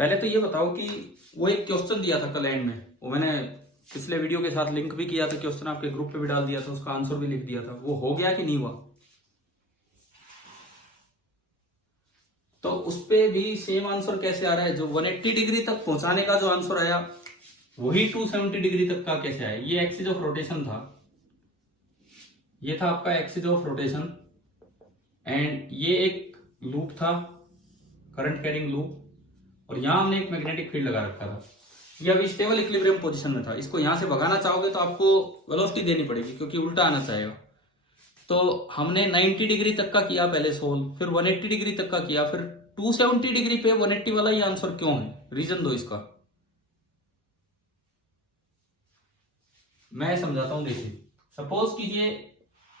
पहले तो ये बताओ कि वो एक क्वेश्चन दिया था कल एंड में, वो मैंने पिछले वीडियो के साथ लिंक भी किया था, क्वेश्चन आपके ग्रुप पे भी डाल दिया था, उसका आंसर भी लिख दिया था, वो हो गया कि नहीं हुआ? तो उस पे भी सेम आंसर कैसे आ रहा है? जो 180 डिग्री तक पहुंचाने का जो आंसर आया वही 270 डिग्री तक का कैसे आया? ये एक्सिस ऑफ रोटेशन था, ये था आपका एक्सिस ऑफ रोटेशन, एंड ये एक लूप था, करंट कैरिंग लूप, और यहां हमने एक मैग्नेटिक फील्ड लगा रखा था। ये अभी स्टेबल इक्विलिब्रियम पोजीशन में था। इसको यहां से भगाना चाहोगे तो आपको वेलोसिटी देनी पड़ेगी क्योंकि उल्टा आना चाहेगा। तो हमने 90 डिग्री तक का किया पहले सोल्व, फिर 180 डिग्री तक का किया, फिर 270 डिग्री पे 180 वाला ही आंसर क्यों है? रीजन दो इसका। मैं समझाता हूं, देखिए सपोज कीजिए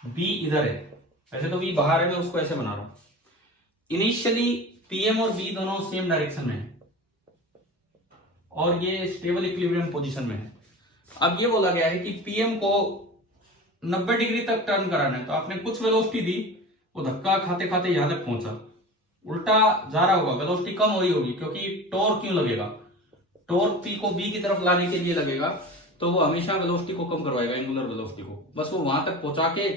बी इधर है, वैसे तो बी बाहर है, मैं उसको ऐसे बना रहा हूं। इनिशियली पीएम और बी दोनों सेम डायरेक्शन में है और ये स्टेबल इक्विलिब्रियम पोजीशन में है। अब ये बोला गया है कि पीएम को 90 डिग्री तक टर्न कराना है, तो आपने कुछ वेलोसिटी दी, वो धक्का खाते खाते यहां तक पहुंचा, उल्टा जा रहा होगा, वेलोसिटी कम हो रही होगी क्योंकि टॉर्क क्यों लगेगा? टॉर्क पी को बी की तरफ लाने के लिए लगेगा, तो वो हमेशा वेलोसिटी को कम करवाएगा, एंगुलर वेलोसिटी को, बस वो वहां तक पहुंचा के,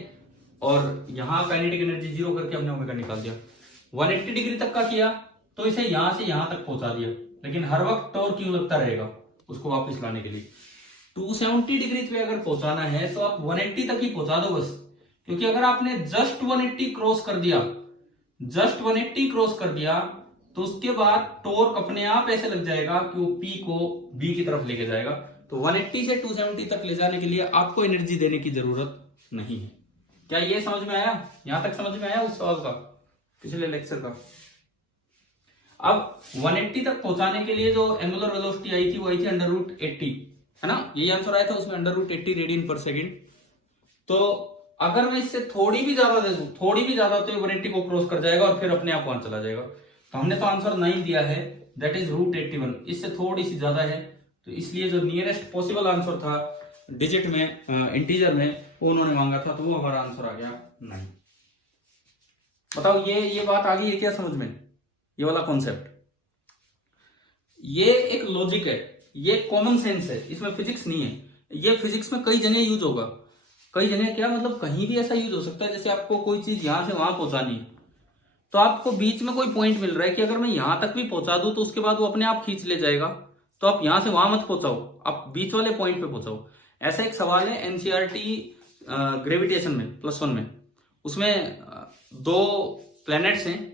और यहां काइनेटिक एनर्जी जीरो करके हमने ओमेगा निकाल दिया। 180 डिग्री तक का किया तो इसे यहां से यहां तक पहुंचा दिया, लेकिन हर वक्त टॉर्क क्यों लगता रहेगा उसको वापस लाने के लिए। 270 डिग्री पे अगर पहुंचाना है तो आप 180 तक ही पहुंचा दो बस, क्योंकि अगर आपने जस्ट 180 क्रॉस कर दिया, जस्ट 180 क्रॉस कर दिया, तो उसके बाद टॉर्क अपने आप ऐसे लग जाएगा कि वो पी को बी की तरफ लेके जाएगा। तो 180 से 270 तक ले जाने के लिए आपको एनर्जी देने की जरूरत नहीं है। क्या ये समझ में आया? यहां तक समझ में आया उस सवाल का, पिछले लेक्चर का? अब 180 तक पहुंचाने के लिए जो एंगुलर वेलोसिटी आई थी वो आई थी √80, है ना? यही आंसर आया था उसमें, √80 रेडियन पर सेकेंड। तो अगर मैं इससे थोड़ी भी ज्यादा दे दूं, थोड़ी भी ज्यादा, तो 180 को क्रॉस कर जाएगा और फिर अपने आप वहां चला जाएगा। तो हमने तो आंसर 9 दिया है, दैट इज √81। इससे थोड़ी सी ज्यादा है, तो इसलिए जो नियरेस्ट पॉसिबल आंसर था डिजिट में, इंटीजर में, वो उन्होंने मांगा था, तो वो हमारा आंसर आ गया 9। बताओ ये बात आ गई है क्या समझ में? ये वाला कॉन्सेप्ट, ये एक लॉजिक है, ये कॉमन सेंस है, इसमें फिजिक्स नहीं है। ये फिजिक्स में कई जगह यूज होगा, कई जगह क्या मतलब कहीं भी ऐसा यूज हो सकता है। जैसे आपको कोई चीज यहां से वहां पहुंचानी है, तो आपको बीच में कोई पॉइंट मिल रहा है कि अगर मैं यहां तक भी पहुंचा दूं तो उसके बाद वो अपने आप खींच ले जाएगा, तो आप यहां से वहां मत पहुंचाओ, आप बीच वाले पॉइंट पे पहुंचाओ। ऐसा एक सवाल है एनसीईआरटी ग्रेविटेशन में +1 में, उसमें 2 प्लैनेट्स हैं,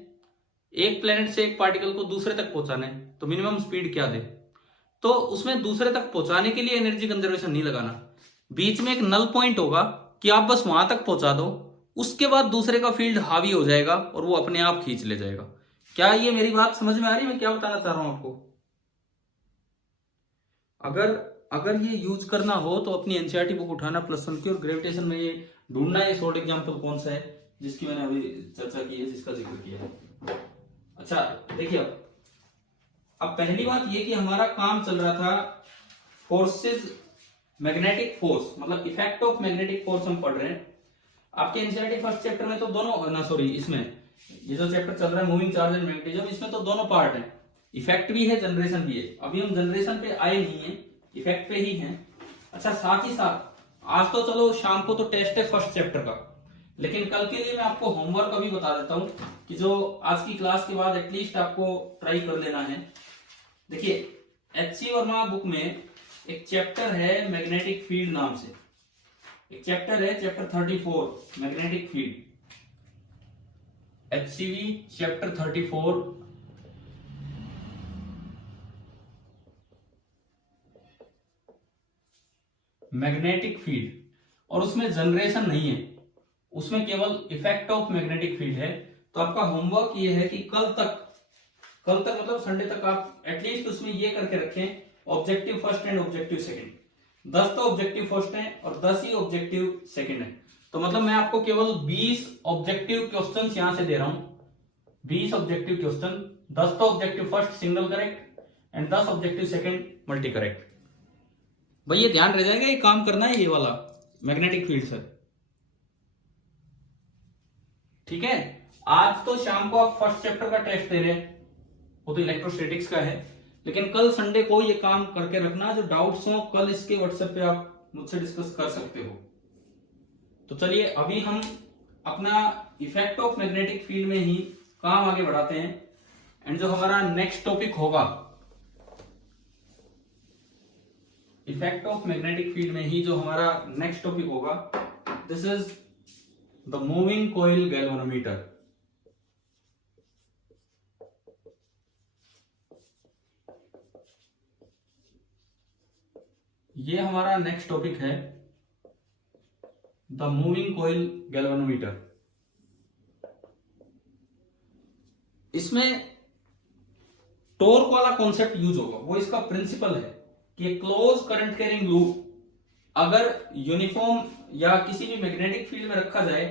एक प्लैनेट से एक पार्टिकल को दूसरे तक पहुंचाना है, तो मिनिमम स्पीड क्या दे? तो उसमें दूसरे तक पहुंचाने के लिए एनर्जी कंजर्वेशन नहीं लगाना, बीच में एक नल पॉइंट होगा कि आप बस वहां तक पहुंचा दो, उसके बाद दूसरे का फील्ड हावी हो जाएगा और वो अपने आप खींच ले जाएगा। क्या ये मेरी बात समझ में आ रही है? मैं क्या बताना चाह रहा हूं आपको? अगर ये यूज करना हो तो अपनी एनसीईआरटी बुक उठाना +1 की, और ग्रेविटेशन में ये ढूंढना है शॉर्ट एग्जाम्पल कौन सा है जिसकी मैंने अभी चर्चा की है, जिसका जिक्र किया है। अच्छा देखिए, अब पहली बात ये कि हमारा काम चल रहा था फोर्सेस, मैग्नेटिक फोर्स, मतलब इफेक्ट ऑफ मैग्नेटिक फोर्स हम पढ़ रहे हैं। आपके एनसीईआरटी फर्स्ट चैप्टर में तो दोनों ना, सॉरी, इसमें ये जो चैप्टर चल रहा है मूविंग चार्ज एंड मैग्नेटिज्म, इसमें तो दोनों पार्ट है, इफेक्ट भी है, जनरेशन भी है। अभी हम जनरेशन पे आए नहीं है, इफेक्ट पे ही हैं। अच्छा, साथ ही साथ आज तो चलो शाम को तो टेस्ट है फर्स्ट चैप्टर का, लेकिन कल के लिए मैं आपको होमवर्क अभी बता देता हूं कि जो आज की क्लास के बाद एटलीस्ट आपको ट्राई कर लेना है। देखिए एचसी वर्मा बुक में एक चैप्टर है मैग्नेटिक फील्ड नाम से, एक चैप्टर है chapter 34 magnetic field, HCV chapter 34 magnetic field, और उसमें जनरेशन नहीं है, उसमें केवल इफेक्ट ऑफ मैग्नेटिक फील्ड है। तो आपका होमवर्क ये है कि कल तक मतलब संडे तक आप एटलीस्ट उसमें ये करके रखें, objective first and objective second. 10 तो ऑब्जेक्टिव फर्स्ट है और 10 ही ऑब्जेक्टिव सेकंड है, तो मतलब मैं आपको केवल 20 ऑब्जेक्टिव क्वेश्चंस यहां से दे रहा हूं, 20 ऑब्जेक्टिव क्वेश्चन, 10 तो objective first single correct and 10 objective second multi correct. भाई ये ध्यान रह जाएगा, ये काम करना है ये वाला मैग्नेटिक फील्ड से, ठीक है? आज तो शाम को आप फर्स्ट चैप्टर का टेस्ट दे रहे हैं, वो तो इलेक्ट्रोस्टैटिक्स का है, लेकिन कल संडे को ये काम करके रखना, जो डाउट्स हो कल इसके व्हाट्सएप पे आप मुझसे डिस्कस कर सकते हो। तो चलिए अभी हम अपना इफेक्ट ऑफ मैग्नेटिक फील्ड में ही काम आगे बढ़ाते हैं। एंड जो हमारा नेक्स्ट टॉपिक होगा, इफेक्ट ऑफ मैग्नेटिक फील्ड में ही जो हमारा नेक्स्ट टॉपिक होगा, this is the moving coil galvanometer. ये हमारा नेक्स्ट टॉपिक है, द मूविंग कॉइल गैल्वेनोमीटर। इसमें टॉर्क वाला कॉन्सेप्ट यूज होगा। वो इसका प्रिंसिपल है कि क्लोज करंट कैरिंग लूप अगर यूनिफॉर्म या किसी भी मैग्नेटिक फील्ड में रखा जाए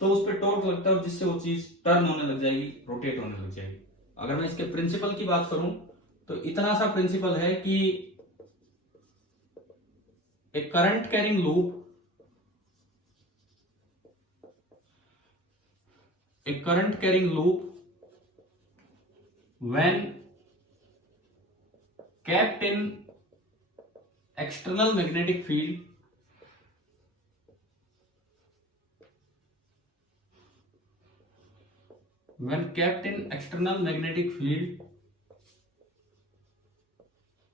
तो उस पर टॉर्क लगता है, जिससे वो चीज टर्न होने लग जाएगी, रोटेट होने लग जाएगी। अगर मैं इसके प्रिंसिपल की बात करूं तो इतना सा प्रिंसिपल है कि a current carrying loop when kept in external magnetic field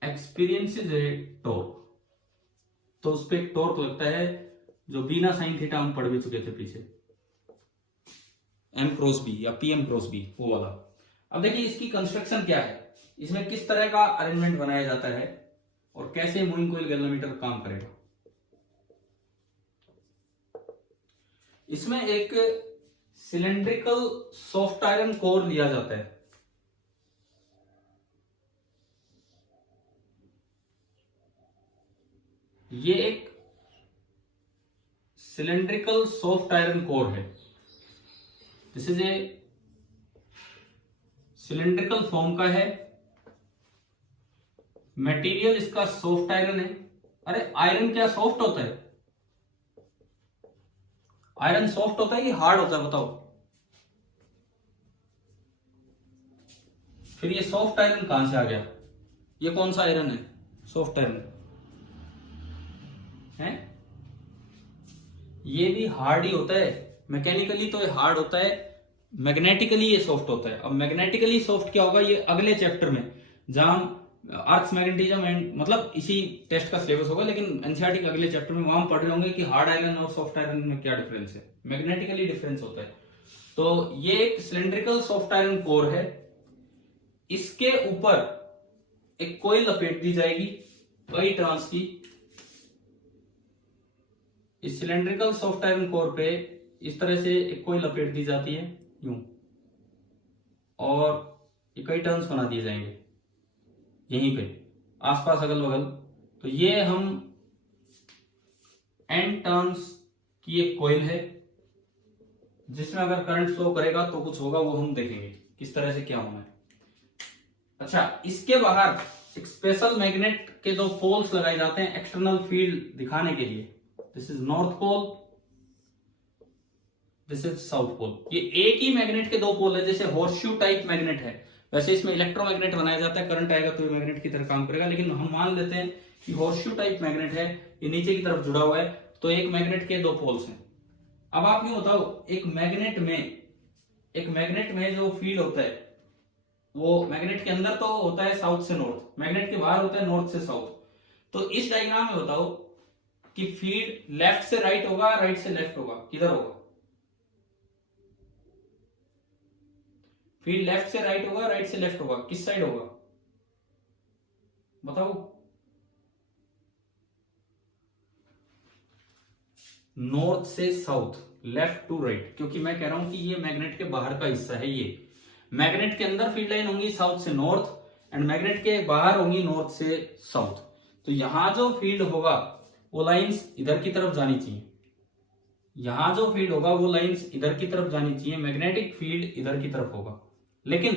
experiences a torque। तो उस पर एक टॉर्क लगता है, जो बीना साइन थीटा हम पढ़ भी चुके थे पीछे, एम क्रॉस बी या पी एम क्रॉस बी, वो वाला। अब देखिए इसकी कंस्ट्रक्शन क्या है, इसमें किस तरह का अरेंजमेंट बनाया जाता है और कैसे मूविंग कॉइल गैल्वेनोमीटर काम करेगा। इसमें एक सिलेंड्रिकल सॉफ्ट आयरन कोर लिया जाता है। ये एक सिलेंड्रिकल सॉफ्ट आयरन कोर है। This is a cylindrical form का है, मटेरियल इसका सॉफ्ट आयरन है। अरे आयरन क्या सॉफ्ट होता है? आयरन सॉफ्ट होता है कि हार्ड होता है, बताओ। फिर ये सॉफ्ट आयरन कहां से आ गया? ये कौन सा आयरन है? सॉफ्ट आयरन है। ये भी हार्ड ही होता है, मैकेनिकली तो ये हार्ड होता है, मैग्नेटिकली ये सॉफ्ट होता है। अब मैग्नेटिकली सॉफ्ट क्या होगा, ये अगले चैप्टर में, जहां अर्थ मैग्नेटिज्म एंड मतलब इसी टेस्ट का सिलेबस होगा, लेकिन एनसीईआरटी के अगले चैप्टर में वहां हम पढ़ रहे होंगे कि हार्ड आयरन और सॉफ्ट आयरन में क्या डिफरेंस है, मैग्नेटिकली डिफरेंस होता है। तो ये एक सिलेंड्रिकल सॉफ्ट आयरन कोर है, इसके ऊपर एक कॉइल लपेट दी जाएगी कई टर्न्स की। इस सिलेंड्रिकल सॉफ्ट आयरन कोर पे इस तरह से एक कॉइल लपेट दी जाती है यूं, और ये कई टर्न्स बना दिए जाएंगे यहीं पे आसपास अगल बगल। तो ये हम एन टर्न्स की एक कॉइल है, जिसमें अगर करंट फ्लो करेगा तो कुछ होगा, वो हम देखेंगे किस तरह से क्या होना है। अच्छा, इसके बाहर एक स्पेशल मैग्नेट के दो पोल्स लगाए जाते हैं एक्सटर्नल फील्ड दिखाने के लिए। This is north pole, this is south pole. ये एक ही मैग्नेट के दो पोल है, जैसे हॉर्सशू टाइप मैग्नेट है वैसे इसमें इलेक्ट्रोमैग्नेट बनाया जाता है, करंट आएगा तो ये मैग्नेट की तरह काम करेगा। लेकिन हम मान लेते हैं कि हॉर्सशू टाइप मैग्नेट है, ये नीचे की तरफ जुड़ा हुआ है, तो एक मैग्नेट के दो पोल्स हैं। अब आप यूं बताओ, एक मैग्नेट में जो फील्ड होता है वो मैग्नेट के अंदर तो होता है साउथ से नॉर्थ, मैग्नेट के बाहर होता है नॉर्थ से साउथ। तो इस डायग्राम में बताओ कि फील्ड लेफ्ट से राइट होगा, राइट से लेफ्ट होगा, किधर होगा? फील्ड लेफ्ट से राइट होगा, राइट से लेफ्ट होगा, किस साइड होगा बताओ? नॉर्थ से साउथ, लेफ्ट टू राइट, क्योंकि मैं कह रहा हूं कि ये मैग्नेट के बाहर का हिस्सा है। ये मैग्नेट के अंदर फील्ड लाइन होंगी साउथ से नॉर्थ एंड मैग्नेट के बाहर होंगी नॉर्थ से साउथ। तो यहां जो फील्ड होगा वो लाइंस इधर की तरफ जानी चाहिए, यहां जो फील्ड होगा वो लाइंस इधर की तरफ जानी चाहिए, मैग्नेटिक फील्ड इधर की तरफ होगा। लेकिन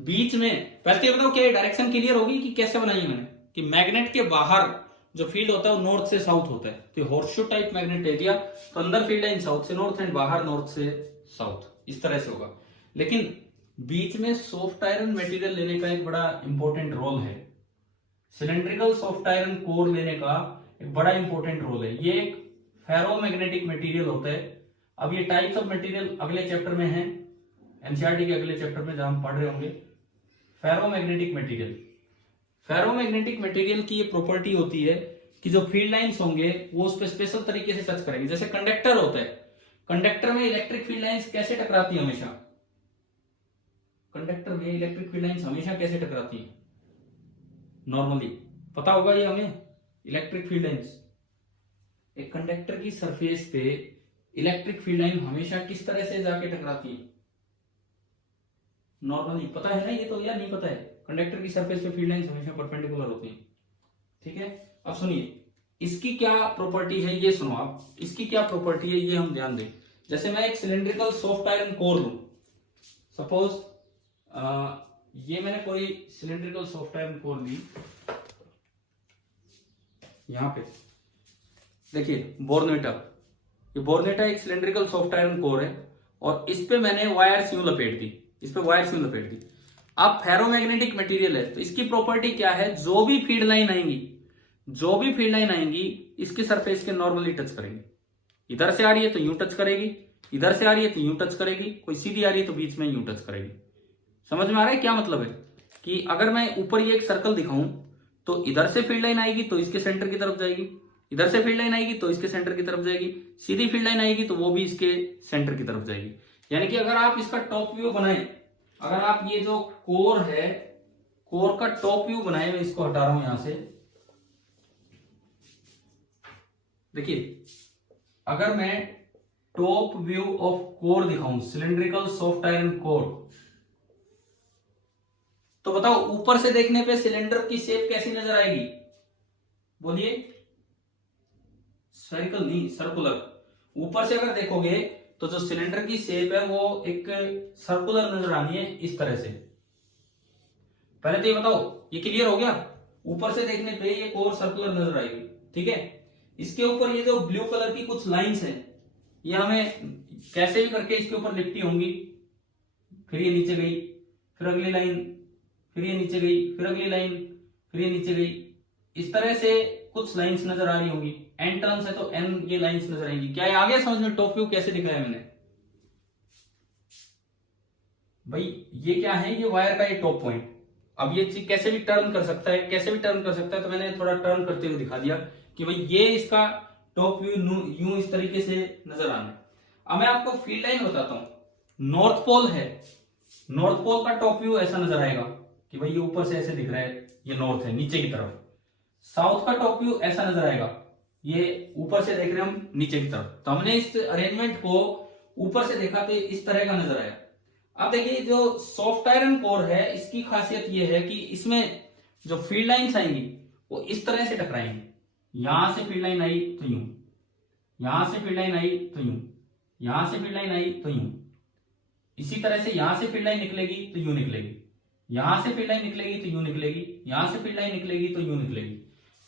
बीच में पहले ये बताओ, क्या डायरेक्शन क्लियर होगी कि कैसे बनाई है मैंने, कि मैग्नेट के बाहर जो फील्ड होता है वो नॉर्थ से साउथ होता है। तो हॉर्सशू टाइप मैग्नेट ले लिया तो अंदर फील्ड लाइन साउथ से नॉर्थ एंड बाहर नॉर्थ से साउथ, इस तरह से होगा। लेकिन बीच में सॉफ्ट आयरन मटेरियल लेने का एक बड़ा इंपॉर्टेंट रोल है, सिलेंड्रिकल सॉफ्ट आयरन कोर लेने का एक बड़ा इंपॉर्टेंट रोल है। ये एक फेरोमैग्नेटिक मटेरियल होता है। अब ये टाइप्स ऑफ मटेरियल अगले चैप्टर में है, एनसीईआरटी के अगले चैप्टर में जहां हम पढ़ रहे होंगे। फेरोमैग्नेटिक मटेरियल, फेरोमैग्नेटिक मटेरियल की ये प्रॉपर्टी होती है कि जो फील्ड लाइंस होंगे वो उस पर स्पेशल तरीके से टच करेंगे। जैसे कंडक्टर होता है, कंडक्टर में इलेक्ट्रिक फील्ड लाइंस कैसे टकराती है हमेशा, कंडक्टर में इलेक्ट्रिक फील्ड लाइंस हमेशा कैसे टकराती है, नॉर्मली पता होगा ये हमें। इलेक्ट्रिक फील्ड लाइंस, एक कंडक्टर की सरफेस पे इलेक्ट्रिक फील्ड लाइन हमेशा किस तरह से जाके टकराती है, नॉर्मली पता है ना ये तो, या नहीं पता है? कंडक्टर की सरफेस पे फील्ड लाइंस हमेशा परपेंडिकुलर होती हैं, ठीक है। अब सुनिए इसकी क्या प्रॉपर्टी है, ये सुनो आप, इसकी क्या प्रॉपर्टी है ये हम ध्यान दें। जैसे मैं एक सिलेंड्रिकल सॉफ्ट आयरन कोर लूं, सपोज ये मैंने कोई सिलेंड्रिकल सॉफ्ट आयरन कोर ली, यहां पे देखिए बोर्नविटा, ये बोर्नविटा एक सिलेंड्रिकल सॉफ्ट आयरन कोर है और इस पे मैंने वायर्स यूं लपेट दी, इस पे वायर्स यूं लपेट दी। अब फेरोमैग्नेटिक मटेरियल है तो इसकी प्रॉपर्टी क्या है, जो भी फील्ड लाइन आएंगी, जो भी फील्ड लाइन आएंगी इसके सरफेस के नॉर्मली टच करेंगी। इधर से आ रही है तो यूं टच करेगी, इधर से आ रही है तो यूं टच करेगी, कोई सीधी आ रही है तो बीच में यूं टच करेगी। समझ में आ रहा है क्या मतलब है कि अगर मैं ऊपर ये एक सर्कल दिखाऊं तो इधर से फील्ड लाइन आएगी तो इसके सेंटर की तरफ जाएगी, इधर से फील्ड लाइन आएगी तो इसके सेंटर की तरफ जाएगी, सीधी फील्ड लाइन आएगी तो वो भी इसके सेंटर की तरफ जाएगी। यानी कि अगर आप इसका टॉप व्यू बनाएं, अगर आप ये जो कोर है, कोर का टॉप व्यू बनाए, मैं इसको हटा रहा हूं यहां से, देखिए अगर मैं टॉप व्यू ऑफ कोर दिखाऊं, सिलेंड्रिकल सॉफ्ट आयरन कोर, तो बताओ ऊपर से देखने पे सिलेंडर की शेप कैसी नजर आएगी, बोलिए? स्फेरिकल नहीं, सर्कुलर। ऊपर से अगर देखोगे तो जो सिलेंडर की शेप है वो एक सर्कुलर नजर आनी है इस तरह से। पहले तो ये बताओ ये क्लियर हो गया? ऊपर से देखने पे ये कोर सर्कुलर नजर आएगी, ठीक है। इसके ऊपर ये जो ब्लू कलर की कुछ लाइंस हैं, ये हमें कैसे भी करके इसके ऊपर लिपटी होंगी, फिर ये नीचे गई, फिर अगली लाइन, फिर ये नीचे गई, फिर अगली लाइन, फिर ये नीचे गई, इस तरह से कुछ लाइंस नजर आ रही होंगी। एन टर्न्स है तो एन ये लाइंस नजर आएंगी। क्या ये आ गया समझ में टॉप व्यू कैसे दिखाया मैंने? भाई ये क्या है, ये वायर का ये टॉप पॉइंट। अब ये चीज कैसे भी टर्न कर सकता है, कैसे भी टर्न कर सकता है, तो मैंने थोड़ा टर्न करते हुए दिखा दिया कि भाई ये इसका टॉप व्यू यूं इस तरीके से नजर आना है। अब मैं आपको फील्ड लाइन बताता हूं। नॉर्थ पोल है, नॉर्थ पोल का टॉप व्यू ऐसा नजर आएगा कि भाई ये ऊपर से ऐसे दिख रहा है, ये नॉर्थ है नीचे की तरफ। साउथ का टॉप व्यू ऐसा नजर आएगा, ये ऊपर से देख रहे हैं हम नीचे की तरफ। तो हमने इस अरेंजमेंट को ऊपर से देखा तो इस तरह का नजर आया। अब देखिए जो सॉफ्ट आयरन कोर है इसकी खासियत ये है कि इसमें जो फील्ड लाइंस आएंगी वो इस तरह से टकराएंगी। यहां से फील्ड लाइन आई तो यूं, यहां से फील्ड लाइन आई तो यूं, यहां से फील्ड लाइन आई तो यूं, इसी तरह से यहां से फील्ड लाइन निकलेगी तो यूं निकलेगी, यहां से फील्ड लाइन निकलेगी तो यूं निकलेगी, यहां से फील्ड लाइन निकलेगी तो यूं निकलेगी।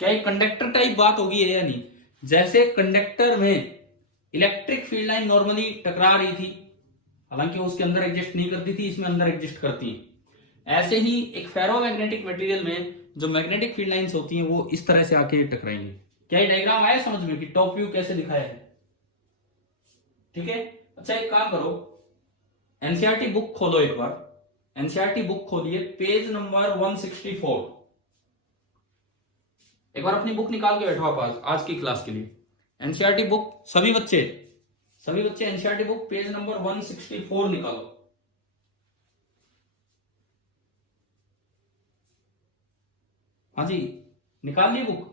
क्या एक कंडक्टर टाइप बात होगी है या नहीं? जैसे कंडक्टर में इलेक्ट्रिक फील्ड लाइन नॉर्मली टकरा रही थी, हालांकि उसके अंदर एग्जिस्ट नहीं करती थी, इसमें अंदर एग्जिस्ट करती है। ऐसे ही एक फेरोमैग्नेटिक मटेरियल में जो मैग्नेटिक फील्ड लाइंस होती हैं वो इस तरह से आके टकराएंगी। क्या ये डायग्राम आया समझ में कि टॉप व्यू कैसे दिखाया है? ठीक है। अच्छा एक काम करो, एनसीईआरटी बुक खोलो एक बार, एनसीईआरटी बुक खोलिए, पेज नंबर 164। एक बार अपनी बुक निकाल के बैठो आप आज की क्लास के लिए। एनसीईआरटी बुक सभी बच्चे एनसीईआरटी बुक पेज नंबर 164 निकालो। हाँ जी निकाल ली बुक।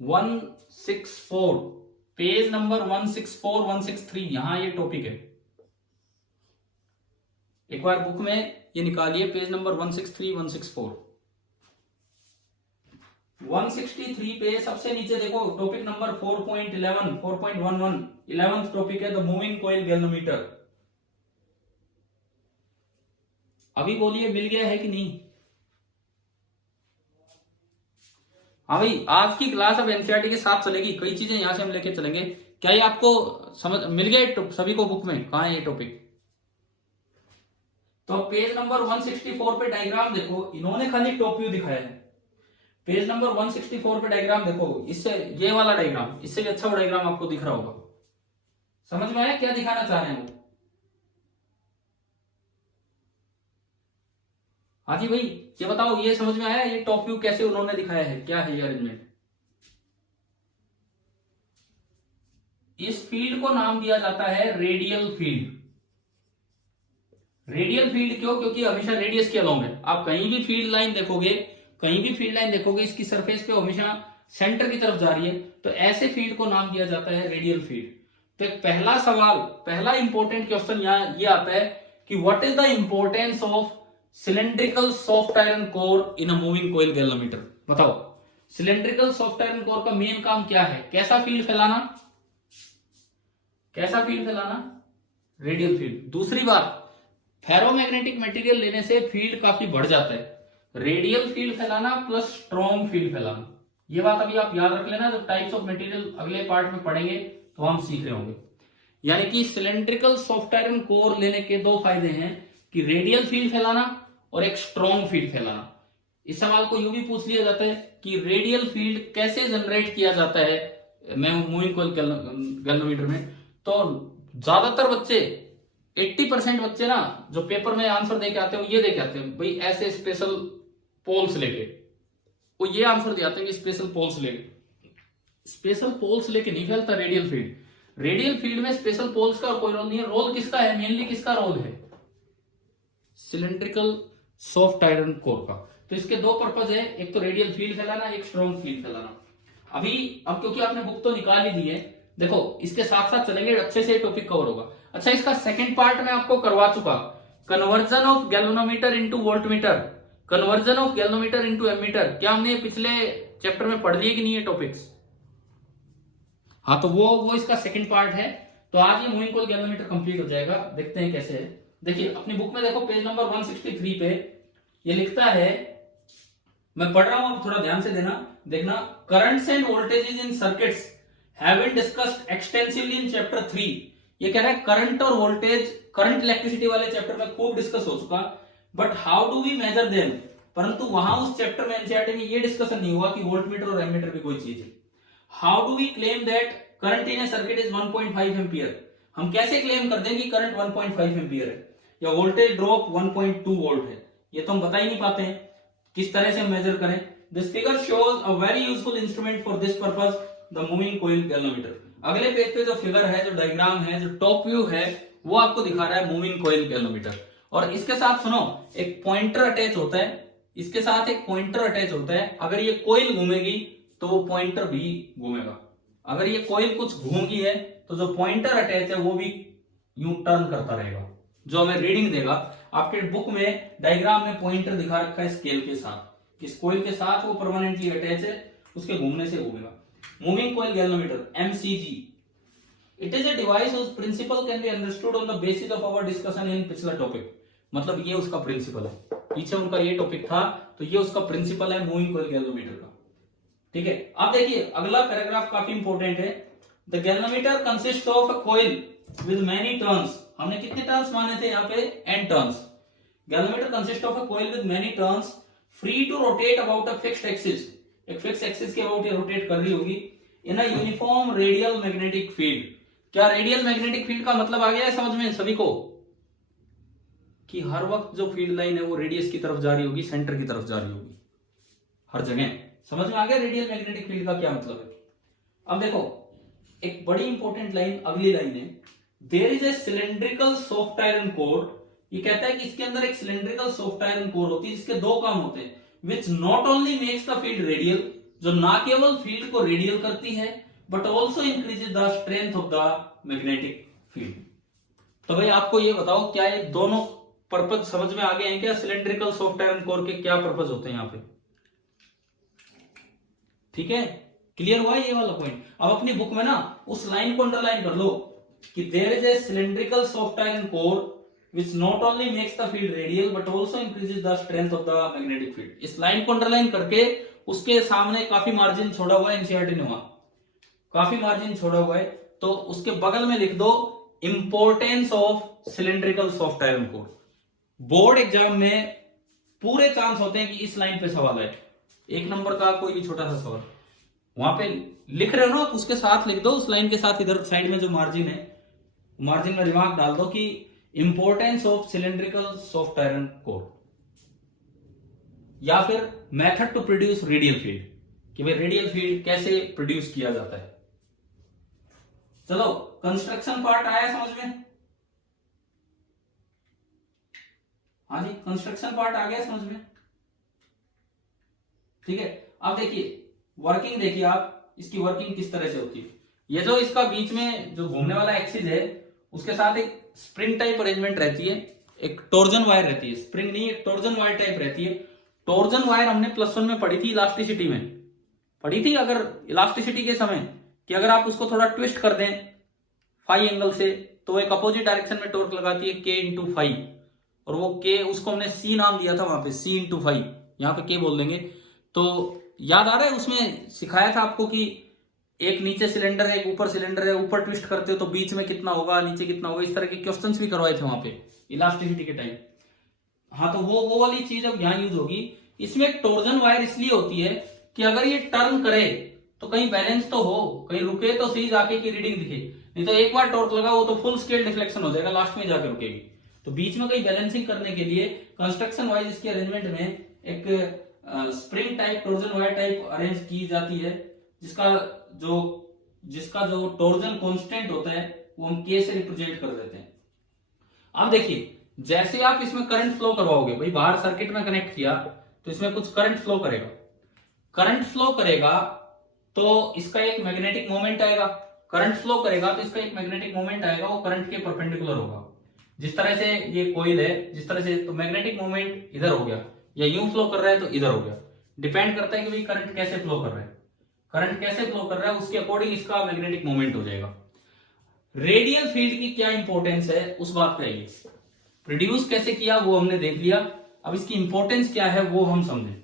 164 पेज नंबर 164 163, यहां ये टॉपिक है। एक बार बुक में ये निकालिए, पेज नंबर 163 164। 163 पे सबसे नीचे देखो टॉपिक नंबर 4.11 4.11 11th टॉपिक है द मूविंग कॉइल गैल्वेनोमीटर। अभी बोलिए मिल गया है कि नहीं? हाँ भाई आज की क्लास अब एनसीईआरटी के साथ चलेगी, कई चीजें यहां से हम लेके चलेंगे। क्या ये आपको समझ मिल गया सभी को बुक में? कहां है ये टॉपिक? तो पेज नंबर 164 पे डायग्राम देखो, इन्होंने खाली टॉप व्यू दिखाया है। पेज नंबर 164 पे डायग्राम देखो, इससे ये वाला डायग्राम, इससे भी अच्छा वो डायग्राम आपको दिख रहा होगा। समझ में आया क्या दिखाना चाह रहे हैं वो? हाँ जी भाई, ये बताओ, ये समझ में आया ये टॉप व्यू कैसे उन्होंने दिखाया है, क्या है ये अरेंजमेंट? इस फील्ड को नाम दिया जाता है रेडियल फील्ड। रेडियल फील्ड क्यों? क्योंकि हमेशा रेडियस के अलोंग है। आप कहीं भी फील्ड लाइन देखोगे, कहीं भी फील्ड लाइन देखोगे, इसकी सरफेस पे हमेशा सेंटर की तरफ जा रही है, तो ऐसे फील्ड को नाम दिया जाता है रेडियल फील्ड। तो एक पहला सवाल, पहला इंपॉर्टेंट क्वेश्चन यहाँ ये आता है कि what is the importance of cylindrical soft iron core in a moving coil galvanometer? बताओ, सिलेंड्रिकल सॉफ्ट आयरन कोर का मेन काम क्या है? कैसा फील्ड फैलाना? कैसा फील्ड फैलाना? Radial field. दूसरी बात, फेरोमैग्नेटिक मटेरियल लेने से फील्ड काफी बढ़ जाता है। रेडियल फील्ड फैलाना प्लस स्ट्रॉन्ग फील्ड फैलाना, ये बात अभी आप याद रख लेना। जब टाइप्स ऑफ मटेरियल अगले पार्ट में पढ़ेंगे तो हम सीख रहे होंगे। यानी कि सिलेंड्रिकल सॉफ्ट आयरन कोर लेने के दो फायदे हैं कि रेडियल फील्ड फैलाना और एक स्ट्रॉन्ग फील्ड फैलाना। इस सवाल को यूं भी पूछ लिया जाता है कि रेडियल फील्ड कैसे जनरेट किया जाता है मूविंग कॉइल गैल्वेनोमीटर में। तो ज्यादातर बच्चे 80% बच्चे ना जो पेपर में आंसर देके आते हैं वो ये देके आते हैं भाई ऐसे स्पेशल पोल्स लेके, वो ये आंसर दे आते हैं कि स्पेशल पोल्स लेके। स्पेशल पोल्स लेके नहीं फैलता रेडियल फील्ड। रेडियल फील्ड में स्पेशल पोल्स का कोई रोल नहीं है। रोल किसका है? मेनली किसका रोल है? सिलेंड्रिकल सॉफ्ट आयरन कोर का। तो इसके दो पर्पज है, एक तो रेडियल फील्ड फैलाना, एक स्ट्रॉन्ग फील्ड फैलाना। अब क्योंकि आपने बुक तो निकाल ही दी है, देखो इसके साथ साथ चलेंगे, अच्छे से टॉपिक कवर होगा। अच्छा, इसका सेकंड पार्ट मैं आपको करवा चुका, conversion of galvanometer into voltmeter, conversion of galvanometer into ammeter. क्या हमने पिछले चैप्टर में पढ़ लिए कि नहीं ये टॉपिक्स? हाँ, तो वो इसका सेकंड पार्ट है। तो आज ये मूविंग कॉइल गैल्वेनोमीटर कंप्लीट हो जाएगा। देखते हैं कैसे है। देखिए अपनी बुक में देखो पेज नंबर 163 पे ये लिखता है, मैं पढ़ रहा हूं, आप थोड़ा ध्यान से देखना। Currents and voltages in circuits have been discussed extensively in chapter 3। ये कह रहा है करंट और वोल्टेज, करंट इलेक्ट्रिसिटी वाले चैप्टर में खूब डिस्कस हो चुका, but how do we measure them? परंतु वहां उस चैप्टर में एनसीईआरटी में ये डिस्कशन नहीं हुआ कि वोल्टमीटर और एमीटर भी कोई चीज है। How do we claim that current in a circuit is 1.5 ampere? हम कैसे क्लेम कर दें कि करंट 1.5 एम्पियर है या वोल्टेज ड्रॉप 1.2 वोल्ट है? ये तो हम बता ही नहीं पाते हैं, किस तरह से हम मेजर करें? This figure shows a very useful instrument for this purpose, the moving coil galvanometer. अगले पेज पे जो फिगर है, जो डायग्राम है, जो टॉप व्यू है, वो आपको दिखा रहा है मूविंग कॉइल गैल्वेनोमीटर। और इसके साथ सुनो, एक पॉइंटर अटैच होता है, इसके साथ एक पॉइंटर अटैच होता है। अगर ये कॉइल घूमेगी तो वो पॉइंटर भी घूमेगा। अगर ये कॉइल कुछ घूम गई है तो जो पॉइंटर अटैच है वो भी यूं टर्न करता रहेगा, जो हमें रीडिंग देगा। आपके बुक में डायग्राम में पॉइंटर दिखा रखा है स्केल के साथ, इस कॉइल के साथ वो परमानेंटली अटैच है, उसके घूमने से घूमेगा। Moving coil galvanometer, MCG, it is a device whose principle can be understood on the basis of our discussion in पिछला टॉपिक। मतलब ये उसका प्रिंसिपल है, पीछे उनका ये टॉपिक था तो ये उसका प्रिंसिपल है मूविंग कॉइल गैल्वेनोमीटर का। ठीक है, अब देखिए अगला पैराग्राफ काफी इंपॉर्टेंट है। The galvanometer consist of a coil with many turns. हमने कितने टर्न्स माने थे यहाँ पे? n turns. Galvanometer consist of a coil with many turns free to rotate about a fixed axis. एक फिक्स एक्सिस के अबाउट ये रोटेट कर रही होगी in a uniform radial magnetic field. क्या रेडियल मैग्नेटिक फील्ड का मतलब आ गया है समझ में सभी को? कि हर वक्त जो फील्ड लाइन है वो रेडियस की तरफ जा रही होगी, सेंटर की तरफ जा रही होगी हर जगह। समझ में आ गया रेडियल मैग्नेटिक फील्ड का क्या मतलब है? अब देखो एक बड़ी इंपॉर्टेंट लाइन, अगली लाइन है, there is a cylindrical soft iron core. ये कहता है कि इसके अंदर एक सिलेंड्रिकल सॉफ्ट आयरन कोर होती है जिसके दो काम होते हैं, which not only makes the field radial, जो ना केवल फील्ड को रेडियल करती है, but also increases the strength of the magnetic field. तो भाई आपको ये बताओ, क्या ये दोनों पर्पज समझ में आ गए हैं क्या? सिलेंड्रिकल सॉफ्ट आयरन कोर के क्या पर्पज होते हैं यहाँ पे? ठीक है, क्लियर हुआ ये वाला पॉइंट? अब अपनी बुक में ना उस लाइन को अंडरलाइन कर लो कि there is a cylindrical soft iron core which not only makes the field radial but also increases the strength of the magnetic field। इस लाइन को अंडरलाइन करके उसके सामने काफी मार्जिन छोड़ा हुआ है एनसीईआरटी ने, वहां काफी मार्जिन छोड़ा हुआ है, तो उसके बगल में लिख दो importance of cylindrical soft iron core. Board exam में पूरे चांस होते हैं कि इस लाइन पे सवाल है, 1 नंबर का कोई भी छोटा सा सवाल वहां पे लिख रहे हो ना, उसके साथ लिख दो, उस लाइन के साथ इधर साइड में जो मार्जिन है, मार्जिन में रिमार्क डाल दो कि importance of cylindrical soft iron core, या फिर method to produce radial field, कि भाई रेडियल फील्ड कैसे प्रोड्यूस किया जाता है। चलो कंस्ट्रक्शन पार्ट आया समझ में? हाँ जी, कंस्ट्रक्शन पार्ट आ गया समझ में? ठीक है, अब देखिए वर्किंग, देखिए आप इसकी वर्किंग किस तरह से होती है। ये जो इसका बीच में जो घूमने वाला एक्सिस है, उसके साथ एक स्प्रिंग टाइप अरेंजमेंट रहती है, एक टॉर्जन वायर रहती है, स्प्रिंग नहीं, एक टॉर्जन वायर टाइप रहती है। टॉर्जन वायर हमने +1 में पढ़ी थी, इलास्टिसिटी में पढ़ी थी, अगर इलास्टिसिटी के समय, कि अगर आप उसको थोड़ा ट्विस्ट कर दें फाई एंगल से, तो एक अपोजिट डायरेक्शन में टॉर्क लगाती है K × फाई, और वो K उसको हमने C नाम दिया था वहां पे, C × फाई, यहाँ पे K बोल देंगे। तो याद आ रहा है, उसमें सिखाया था आपको कि एक नीचे सिलेंडर है, एक ऊपर सिलेंडर है, ऊपर ट्विस्ट करते हो तो बीच में कितना होगा, नीचे कितना होगा, इस तरह के क्वेश्चंस भी करवाए थे वहां पे इलास्टिसिटी के टाइम। हाँ, तो वो वाली चीज अब यहाँ यूज होगी। इसमें एक टॉर्जन वायर इसलिए होती है कि अगर ये टर्न करे तो कहीं बैलेंस तो हो, कहीं रुके तो सही जाके की रीडिंग दिखे, नहीं तो एक बार टॉर्क लगा वो तो फुल स्केल डिफ्लेक्शन हो जाएगा, लास्ट में जाकर रुकेगी। तो बीच में कहीं बैलेंसिंग करने के लिए कंस्ट्रक्शन वाइज इसके अरेंजमेंट में एक spring type torsion wire type arrange की जाती है, जिसका जो टॉर्जन कांस्टेंट होता है वो हम K से रिप्रेजेंट कर देते हैं। अब देखिए जैसे आप इसमें करंट फ्लो करवाओगे, भाई बाहर सर्किट में कनेक्ट किया तो इसमें कुछ करंट फ्लो करेगा, करंट फ्लो करेगा तो इसका एक मैग्नेटिक मोमेंट आएगा, करंट फ्लो करेगा तो इसका एक मैग्नेटिक मोमेंट आएगा, वो करंट के परपेंडिकुलर होगा। जिस तरह से ये कोइल है, जिस तरह से, तो मैग्नेटिक मोमेंट इधर हो गया, या यूं फ्लो कर रहा है तो इधर हो गया, डिपेंड करता है कि भाई करंट कैसे फ्लो कर रहा है, करंट कैसे फ्लो कर रहा है उसके अकॉर्डिंग इसका मैग्नेटिक मोमेंट हो जाएगा। रेडियल फील्ड की क्या इंपॉर्टेंस है उस बात पे आइए, प्रोड्यूस कैसे किया वो हमने देख लिया, अब इसकी इंपॉर्टेंस क्या है वो हम समझें।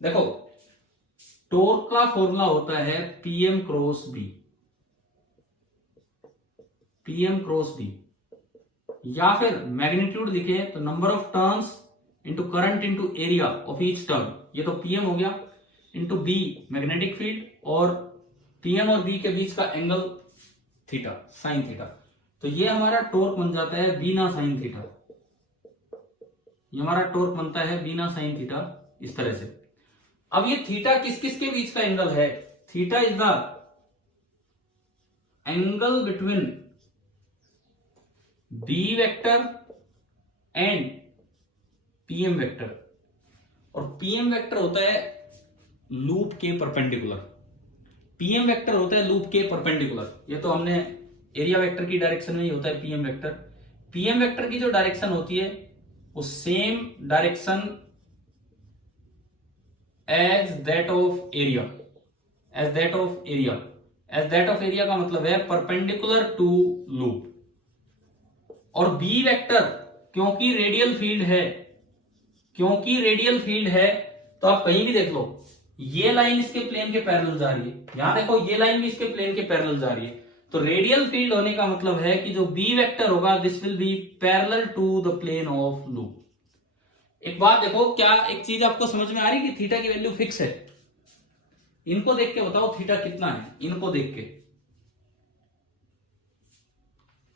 देखो टॉर्क का फॉर्मूला होता है PM cross B, PM cross B, या फिर मैग्नीट्यूड लिखे तो number of turns into current into area of each turn, ये तो PM हो गया, इंटू B मैग्नेटिक फील्ड, और PM और B के बीच का एंगल थीटा, साइन थीटा। तो ये हमारा टॉर्क बन जाता है बिना साइन थीटा, ये हमारा टॉर्क बनता है बिना साइन थीटा, इस तरह से। अब ये थीटा किस किस के बीच का एंगल है? Theta is the angle between B vector and PM vector, और PM वेक्टर होता है लूप के परपेंडिकुलर, PM वेक्टर होता है लूप के परपेंडिकुलर। ये तो हमने एरिया वेक्टर की डायरेक्शन में ही होता है PM वेक्टर। PM वेक्टर की जो डायरेक्शन होती है वो same direction as that of area, as that of area, as that of area का मतलब है परपेंडिकुलर टू लूप। और B वेक्टर क्योंकि रेडियल फील्ड है, क्योंकि रेडियल फील्ड है, तो आप कहीं भी देख लो ये लाइन इसके प्लेन के पैरेलल जा रही है, यहां देखो ये लाइन भी इसके प्लेन के पैरेलल जा रही है, तो रेडियल फील्ड होने का मतलब है कि जो B वेक्टर होगा this will be parallel to the plane of loop. एक बात देखो, क्या एक चीज आपको समझ में आ रही है कि थीटा की वैल्यू फिक्स है? इनको देख के बताओ थीटा कितना है, इनको देख के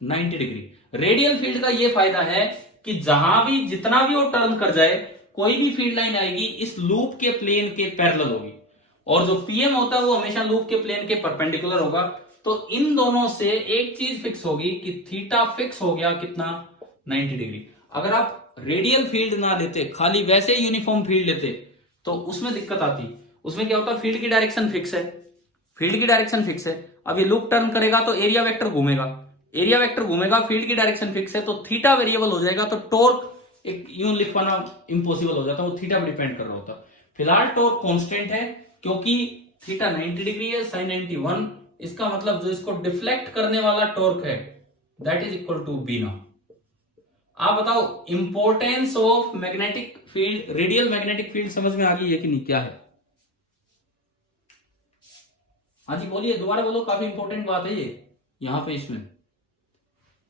90 डिग्री। रेडियल फील्ड का ये फायदा है कि जहां भी जितना भी वो टर्न कर जाए, कोई भी फील्ड लाइन आएगी इस लूप के प्लेन के पैरेलल होगी, और जो PM होता है वो हमेशा लूप के प्लेन के परपेंडिकुलर होगा। तो इन दोनों से एक चीज फिक्स होगी कि थीटा फिक्स हो गया कितना, 90 डिग्री। अगर आप रेडियल फील्ड ना लेते, खाली वैसे यूनिफॉर्म फील्ड लेते, तो उसमें दिक्कत आती। उसमें क्या होता है, फील्ड की डायरेक्शन फिक्स है, फील्ड की डायरेक्शन फिक्स है, अब ये लूप टर्न करेगा तो एरिया वेक्टर घूमेगा, एरिया वेक्टर घूमेगा, फील्ड की डायरेक्शन फिक्स है, तो थीटा वेरिएबल हो जाएगा, तो टॉर्क एक यूं लिख पाना इम्पॉसिबल हो जाता है, वो थीटा पर डिपेंड कर रहा होता। फिलहाल टॉर्क कांस्टेंट है क्योंकि थीटा 90 डिग्री है, साइन 91, इसका मतलब जो इसको डिफ्लेक्ट करने वाला टॉर्क है that is equal to B now. आप बताओ importance of magnetic field, radial magnetic field समझ में आ गई है कि नहीं, क्या है? हाँ जी बोलिए, दोबारा बोलो, काफी इंपॉर्टेंट बात है ये यहां पे, इसमें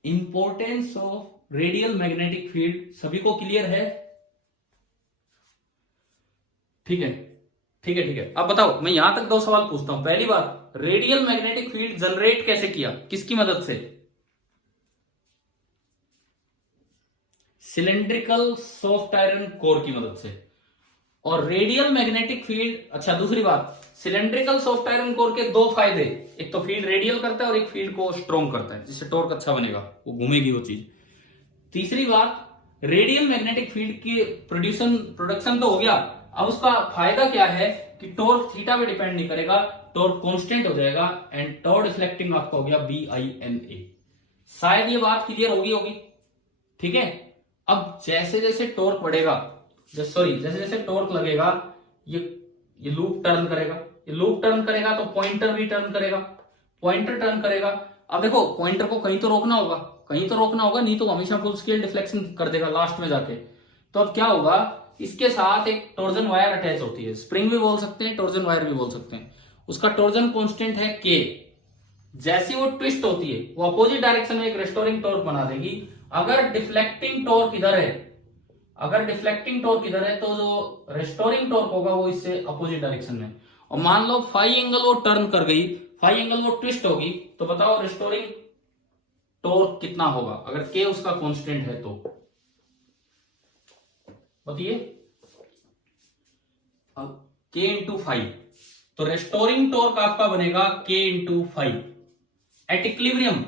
importance of radial magnetic field सभी को क्लियर है? ठीक है, ठीक है, ठीक है। अब बताओ, मैं यहां तक 2 सवाल पूछता हूं। पहली बात, रेडियल मैग्नेटिक फील्ड जनरेट कैसे किया, किसकी मदद से? सिलेंड्रिकल सॉफ्ट आयरन कोर की मदद से। और रेडियल मैग्नेटिक फील्ड, अच्छा दूसरी बात, सिलेंड्रिकल सॉफ्ट आयरन कोर के 2 फायदे, एक तो फील्ड रेडियल करता है और एक फील्ड को स्ट्रॉन्ग करता है, जिससे टॉर्क अच्छा बनेगा, वो घूमेगी वो चीज। तीसरी बात, रेडियल मैग्नेटिक फील्ड की प्रोडक्शन तो हो गया, अब उसका फायदा क्या है कि टॉर्क थीटा पे डिपेंड नहीं करेगा, टॉर्क कांस्टेंट हो जाएगा, एंड टॉर्क डिफ्लेक्टिंग आपका हो गया BINA। शायद ये बात क्लियर होगी। ठीक है, अब जैसे जैसे टॉर्क बढ़ेगा, जैसे जैसे टॉर्क लगेगा, ये लूप टर्न करेगा, ये लूप टर्न करेगा तो पॉइंटर भी टर्न करेगा, पॉइंटर टर्न करेगा। अब देखो, पॉइंटर को कहीं तो रोकना होगा, नहीं तो हमेशा फुल स्केल डिफ्लेक्शन कर देगा लास्ट में जाके। तो अब क्या होगा, इसके साथ एक टॉर्जन वायर अटैच होती है, स्प्रिंग भी बोल सकते हैं, टॉर्जन वायर भी बोल सकते हैं। उसका टॉर्जन कांस्टेंट है K। जैसी वो ट्विस्ट होती है, वो अपोजिट डायरेक्शन में एक रेस्टोरिंग टॉर्क बना देगी। अगर डिफ्लेक्टिंग टॉर्क इधर है, तो जो रेस्टोरिंग टॉर्क होगा वो इससे अपोजिट डायरेक्शन में। और मान लो फाई एंगल वो टर्न कर गई, फाई एंगल वो ट्विस्ट होगी, तो बताओ रेस्टोरिंग टॉर्क कितना होगा अगर K उसका कांस्टेंट है तो? बताइए। अब K इंटू 5, तो रेस्टोरिंग टॉर्क आपका बनेगा K into 5 at equilibrium.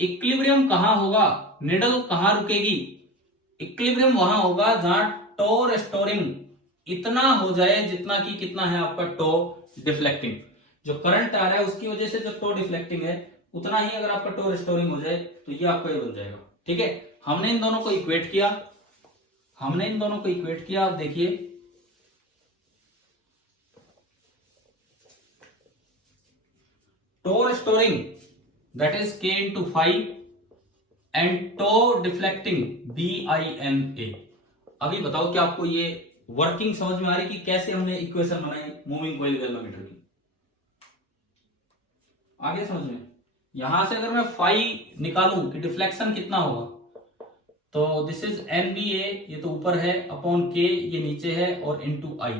Equilibrium कहां होगा, निडल कहां रुकेगी? इक्विलिब्रियम वहां होगा जहां टो रेस्टोरिंग इतना हो जाए जितना कि कितना है आपका टो डिफ्लेक्टिंग। जो करंट आ रहा है उसकी वजह से जो टो डिफ्लेक्टिंग है उतना ही अगर आपका टो रेस्टोरिंग हो जाए तो ये आपका ये बन जाएगा। ठीक है, हमने इन दोनों को इक्वेट किया, आप देखिए tau restoring that is K into 5 and tau deflecting BINA। अभी बताओ क्या आपको ये वर्किंग समझ में आ रही कि कैसे हमने इक्वेशन बनाई मूविंग कॉइल गैल्वेनोमीटर की? आगे समझ में? यहां से अगर मैं फाई निकालूं कि डिफ्लेक्शन कितना होगा, तो दिस इज NBA, ये तो ऊपर है, अपॉन K ये नीचे है, और इनटू I।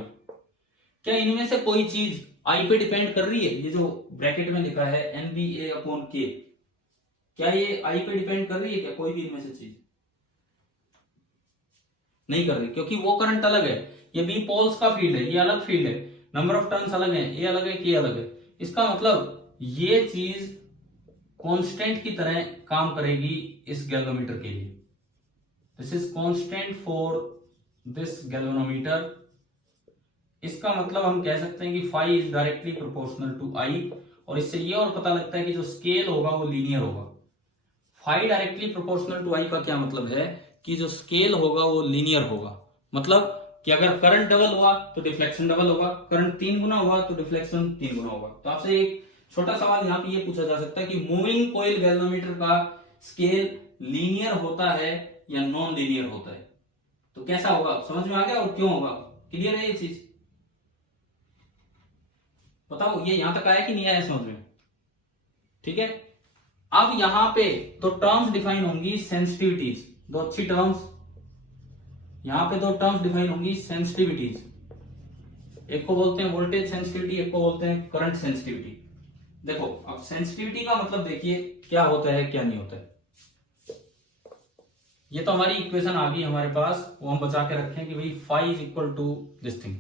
क्या इनमें से कोई चीज I पे डिपेंड कर रही है? ये जो ब्रैकेट में लिखा है NBA अपॉन K, क्या ये I पे डिपेंड कर रही है क्या कोई भी इनमें से चीज? नहीं कर रही, क्योंकि वो करंट अलग है, ये बी पोल्स का फील्ड है, ये अलग फील्ड है, नंबर ऑफ टर्न्स अलग है, ये अलग है, के अलग है। इसका मतलब ये चीज कांस्टेंट की तरह काम करेगी इस गैल्वेनोमीटर के लिए। This is constant for this galvanometer. इसका मतलब हम कह सकते हैं कि phi is directly proportional to I, और इससे ये और पता लगता है कि जो स्केल होगा वो लीनियर होगा। फाई डायरेक्टली प्रोपोर्शनल टू आई का क्या मतलब है कि जो स्केल होगा वो लीनियर होगा। मतलब कि अगर करंट डबल हुआ तो डिफ्लेक्शन डबल होगा, करंट 3 गुना हुआ तो डिफ्लेक्शन 3 गुना होगा। तो आपसे एक छोटा सवाल यहाँ पे ये पूछा जा सकता है कि मूविंग कॉइल गैल्वेनोमीटर का स्केल लीनियर होता है या नॉन लीनियर होता है? तो कैसा होगा, समझ में आ गया और क्यों होगा? क्लियर है ये चीज? बताओ ये यहां तक आया कि नहीं आया समझ में? ठीक है, अब यहां पे दो टर्म्स डिफाइन होंगी, सेंसिटिविटीज, दो अच्छी टर्म्स यहां पे, दो टर्म्स डिफाइन होंगी सेंसिटिविटीज। एक को बोलते हैं वोल्टेज सेंसिटिविटी, एक को बोलते हैं करंट सेंसिटिविटी। देखो अब सेंसिटिविटी का मतलब देखिए क्या होता है क्या नहीं होता है। ये तो हमारी इक्वेशन आ गई हमारे पास, वो हम बचा के रखें कि भाई phi is equal to this thing.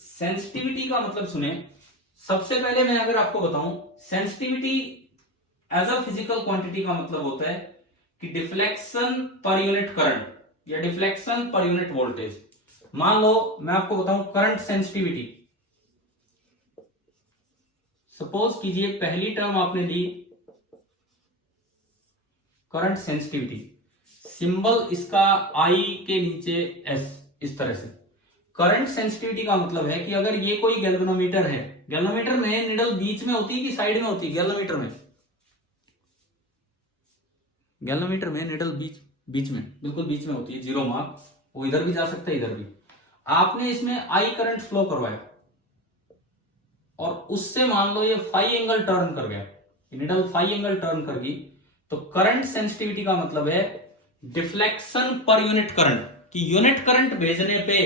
Sensitivity का मतलब सुने, सबसे पहले मैं अगर आपको बताऊं, sensitivity as a physical quantity का मतलब होता है कि डिफ्लेक्शन पर यूनिट करंट या डिफ्लेक्शन पर यूनिट वोल्टेज। मान लो मैं आपको बताऊं करंट सेंसिटिविटी, सपोज कीजिए पहली टर्म आपने ली करंट सेंसिटिविटी, सिंबल इसका आई के नीचे एस, इस तरह से। करंट सेंसिटिविटी का मतलब है कि अगर ये कोई गैल्वेनोमीटर है, गैल्वेनोमीटर में निडल बीच में होती है कि साइड में होती है? गैल्वेनोमीटर में निडल बीच में, बिल्कुल बीच में होती है, 0 मार्क, वो इधर भी जा सकता है इधर भी। आपने इसमें आई करंट फ्लो करवाया और उससे मान लो ये फाई एंगल टर्न कर गया, निडल फाई एंगल टर्न कर गई, तो करंट सेंसिटिविटी का मतलब है डिफ्लेक्शन पर यूनिट करंट, कि यूनिट करंट भेजने पे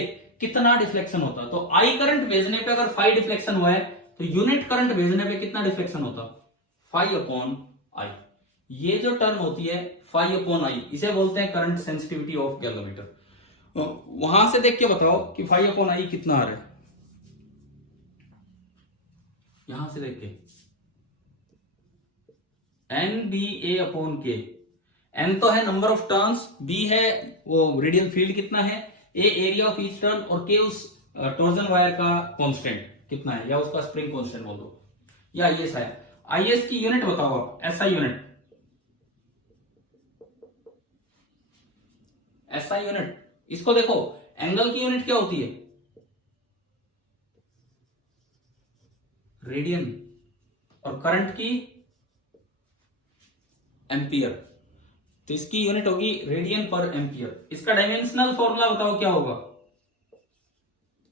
कितना डिफ्लेक्शन होता। तो आई करंट भेजने पे अगर फाई डिफ्लेक्शन हुआ है तो यूनिट करंट भेजने पे कितना डिफ्लेक्शन होता, फाई अपॉन आई। ये जो टर्म होती है फाई अपॉन आई, इसे बोलते हैं करंट सेंसिटिविटी ऑफ गैल्वेनोमीटर। वहां से देख के बताओ कि फाई अपॉन आई कितना आ रहा है, यहां से देख के एन बी ए अपॉन के। एन तो है नंबर ऑफ टर्न्स, बी है वो रेडियल फील्ड कितना है, ए एरिया ऑफ ईच टर्न, और के उस टॉर्जन वायर का कांस्टेंट कितना है, या उसका स्प्रिंग कांस्टेंट बोल दो, या आईएस है। आईएस की यूनिट बताओ आप, एसआई यूनिट, एसआई यूनिट। इसको देखो, एंगल की यूनिट क्या होती है, रेडियन, और करंट की एम्पियर, तो इसकी यूनिट होगी रेडियन पर एम्पियर। इसका डायमेंशनल फॉर्मूला बताओ क्या होगा,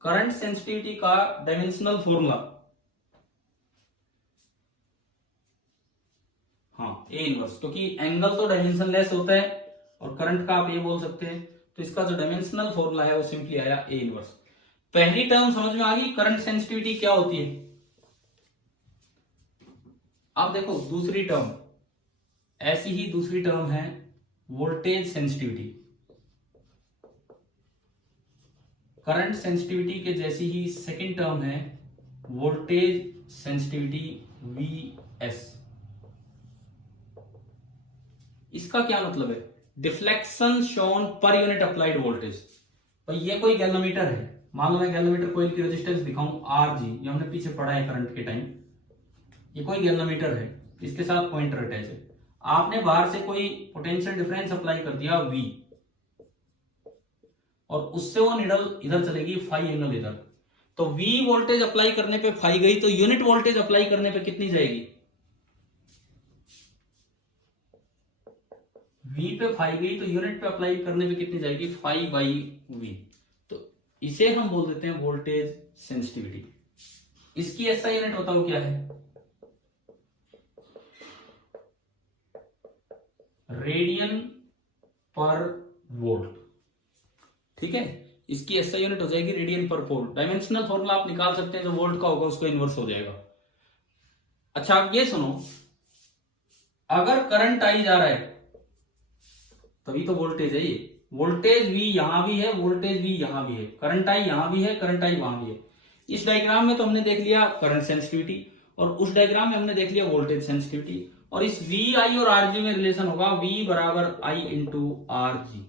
करंट सेंसिटिविटी का डायमेंशनल फॉर्मूला, हाँ ए इनवर्स, क्योंकि एंगल तो डायमेंशनलेस होता है और करंट का आप ये बोल सकते हैं, तो इसका जो डायमेंशनल फॉर्मूला है वो सिंपली आया ए इनवर्स। पहली टर्म समझ में आ गई, करंट सेंसिटिविटी क्या होती है। अब देखो दूसरी टर्म, ऐसी ही दूसरी टर्म है वोल्टेज सेंसिटिविटी। करंट सेंसिटिविटी के जैसी ही सेकंड टर्म है वोल्टेज सेंसिटिविटी वीएस। इसका क्या मतलब है, डिफ्लेक्शन शोन पर यूनिट अप्लाइड वोल्टेज। तो ये कोई गैल्वेनोमीटर है, मान लो मैं गैल्वेनोमीटर कोयल की रेजिस्टेंस दिखाऊं आर जी, ये हमने पीछे पढ़ा है करंट के टाइम। ये कोई गैल्वेनोमीटर है, इसके साथ पॉइंटर अटैच है। आपने बाहर से कोई पोटेंशियल डिफरेंस अप्लाई कर दिया V, और उससे वो निडल इधर चलेगी, फाई एंगल इधर। तो V वोल्टेज अप्लाई करने पे फाई गई, तो यूनिट वोल्टेज अप्लाई करने पे कितनी जाएगी, V पे फाई गई तो यूनिट पे अप्लाई करने पे कितनी जाएगी, फाई बाई V। तो इसे हम बोल देते हैं वोल्टेज सेंसिटिविटी। इसकी ऐसा यूनिट बताओ क्या है, रेडियन पर वोल्ट। ठीक है, इसकी एसआई यूनिट हो जाएगी रेडियन पर वोल्ट। डायमेंशनल फॉर्मूला आप निकाल सकते हैं, जो वोल्ट का होगा उसको इनवर्स हो जाएगा। अच्छा आप ये सुनो, अगर करंट आई जा रहा है तभी तो वोल्टेज है, ये वोल्टेज V यहां भी है, वोल्टेज V यहां भी है, करंट आई यहां भी है, करंट आई वहां भी है। इस डायग्राम में तो हमने देख लिया करंट सेंसिटिविटी, और उस डायग्राम में हमने देख लिया वोल्टेज सेंसिटिविटी। और इस V I और RG में रिलेशन होगा V बराबर I इंटू RG,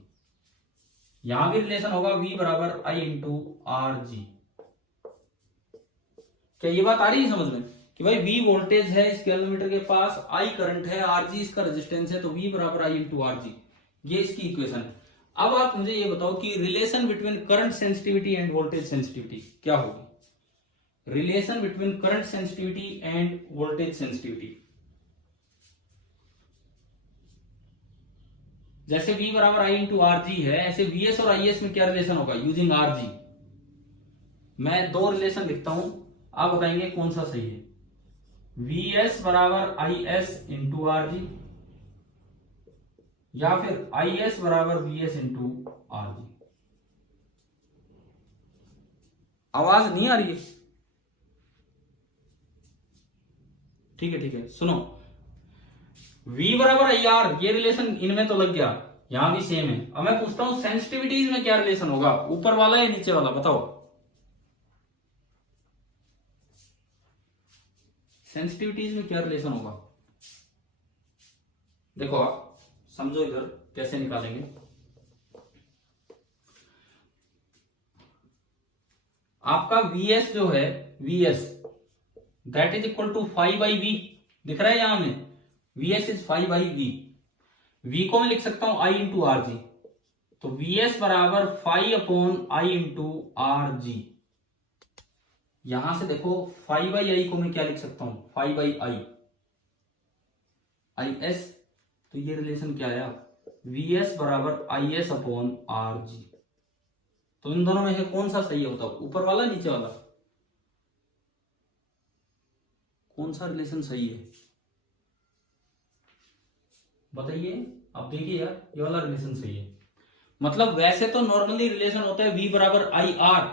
यहां भी रिलेशन होगा V बराबर I इंटू RG। क्या ये बात आ रही है समझ में, कि भाई V वोल्टेज है इस गैल्वेनोमीटर के पास, I करंट है, RG इसका रेजिस्टेंस है, तो V बराबर I इंटू RG, ये इसकी इक्वेशन है। अब आप मुझे ये बताओ कि relation between current sensitivity end voltage sensitivity क्या होगी, relation between current sensitivity end voltage sensitivity. जैसे V बराबर I इंटू RG है, ऐसे VS और IS में क्या रिलेशन होगा, यूजिंग RG। मैं दो रिलेशन लिखता हूं, आप बताएंगे कौन सा सही है। VS बराबर IS इंटू RG, या फिर IS बराबर VS इंटू RG। आवाज नहीं आ रही है, ठीक है ठीक है, सुनो। V बराबर IR, ये रिलेशन इनमें तो लग गया, यहां भी सेम है। अब मैं पूछता हूं सेंसिटिविटीज में क्या रिलेशन होगा, ऊपर वाला या नीचे वाला, बताओ। सेंसिटिविटीज में क्या रिलेशन होगा, देखो आप समझो इधर कैसे निकालेंगे। आपका VS जो है, VS that is equal to phi by V, दिख रहा है यहां में, VS is phi by V। V को मैं लिख सकता हूं I इंटू RG, तो VS बराबर phi upon I into RG। यहां से देखो फाई बाई I को मैं क्या लिख सकता हूं, फाई बाई IS, तो ये रिलेशन क्या आया, VS बराबर IS अपॉन RG। तो इन दोनों में से कौन सा सही है बताओ, ऊपर वाला नीचे वाला, कौन सा रिलेशन सही है। बताइए, आप देखिए यार, ये वाला रिलेशन सही है। मतलब वैसे तो नॉर्मली रिलेशन होता है V बराबर आई आर,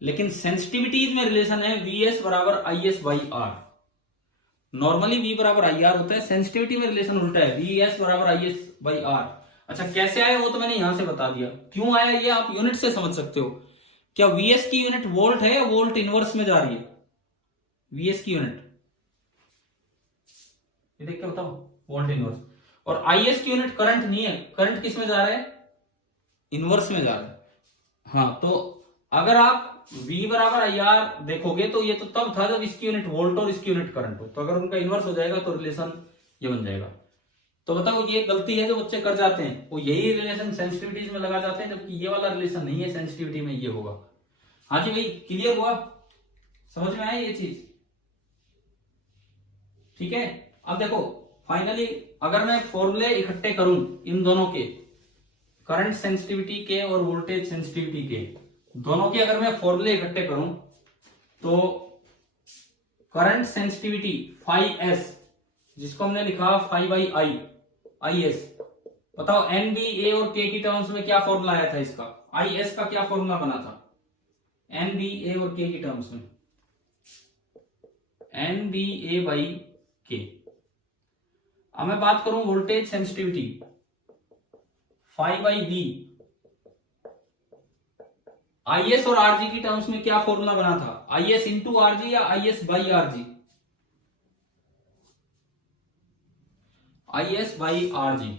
लेकिन सेंसिटिविटीज में रिलेशन है VS बराबर IS by R. Normally V बराबर आई आर होता है, सेंसिटिविटी में रिलेशन उल्टा है, VS बराबर IS बाई आर। अच्छा कैसे आया वो तो मैंने यहां से बता दिया, क्यों आया ये आप यूनिट से समझ सकते हो। क्या VS की यूनिट वोल्ट है या वोल्ट इनवर्स में जा रही है? VS की यूनिट ये देख के बताओ, वोल्ट इनवर्स। और IS की यूनिट करंट नहीं है, करंट किस में जा रहा है? इनवर्स में जा रहा है। हाँ, तो अगर आप V बराबर आई आर देखोगे तो ये तो तब था जब इसकी यूनिट वोल्ट और इसकी यूनिट करंट हो, तो अगर उनका इनवर्स हो जाएगा तो रिलेशन ये बन जाएगा। तो बताओ ये गलती है जो बच्चे कर जाते हैं, वो यही रिलेशन सेंसिटिविटीज में लगा जाते हैं, जबकि ये वाला रिलेशन नहीं है, सेंसिटिविटी में ये होगा। हाँ जी भाई, क्लियर हुआ, समझ में आया ये चीज? ठीक है। अब देखो फाइनली अगर मैं फॉर्मूले इकट्ठे करूं इन दोनों के, करंट सेंसिटिविटी के और वोल्टेज सेंसिटिविटी के, दोनों के अगर मैं फॉर्मूले इकट्ठे करूं तो करंट सेंसिटिविटी फाई एस, जिसको हमने लिखा phi by I I S, बताओ एन बी ए और के की टर्म्स में क्या फॉर्मूला आया था इसका? आई एस का क्या फॉर्मूला बना था एन बी ए और के की टर्म्स में? एन बी ए बाई के। अब मैं बात करूं voltage sensitivity, phi by B, I S और आरजी की टर्म्स में क्या फॉर्मूला बना था? आई एस इंटू आरजी या I S by RG? I S by RG.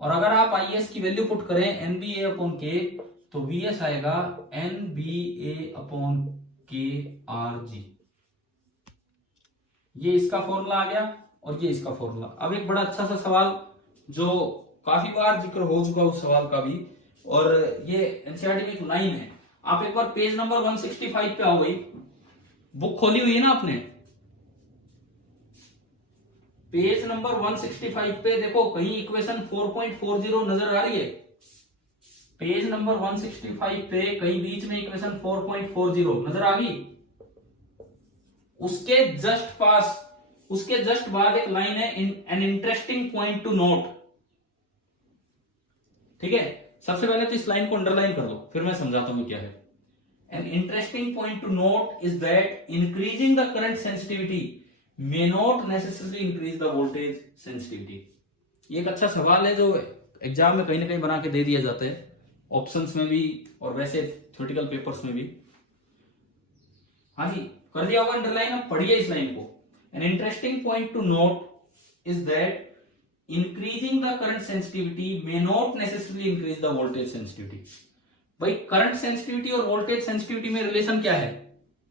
और अगर आप आई एस की वैल्यू पुट करें N B A upon K, तो वी एस आएगा N B A upon K R G. ये इसका फॉर्मूला आ गया और ये इसका फॉर्मूला। अब एक बड़ा अच्छा सा सवाल जो काफी बार जिक्र हो चुका उस सवाल का भी, और ये एनसीईआरटी में एक लाइन है, आप एक बार पेज नंबर 165 पे आओ भाई, बुक खोली हुई है ना आपने, पेज नंबर 165 पे देखो कहीं इक्वेशन 4.40 नजर आ रही है? पेज नंबर 165 पे कहीं बीच में इक्वेशन 4.40 नजर आ गई? उसके जस्ट पास, उसके जस्ट बाद एक लाइन है, an interesting point two note. ठीक है, सबसे पहले तो इस लाइन को अंडरलाइन कर दो, फिर मैं समझाता हूं क्या है। An interesting point two note is that increasing the current sensitivity may not necessarily increase the voltage sensitivity। ये एक अच्छा सवाल है जो एग्जाम में कहीं ना कहीं बना के दे दिया जाता है, ऑप्शंस में भी और वैसे थ्योरेटिकल पेपर्स में भी। हाँ जी, कर दिया होगा अंडरलाइन। अब पढ़िए इस लाइन को, an interesting point two note is that increasing the current sensitivity may not necessarily increase the voltage sensitivity। भाई करंट सेंसिटिविटी और वोल्टेज सेंसिटिविटी में रिलेशन क्या है?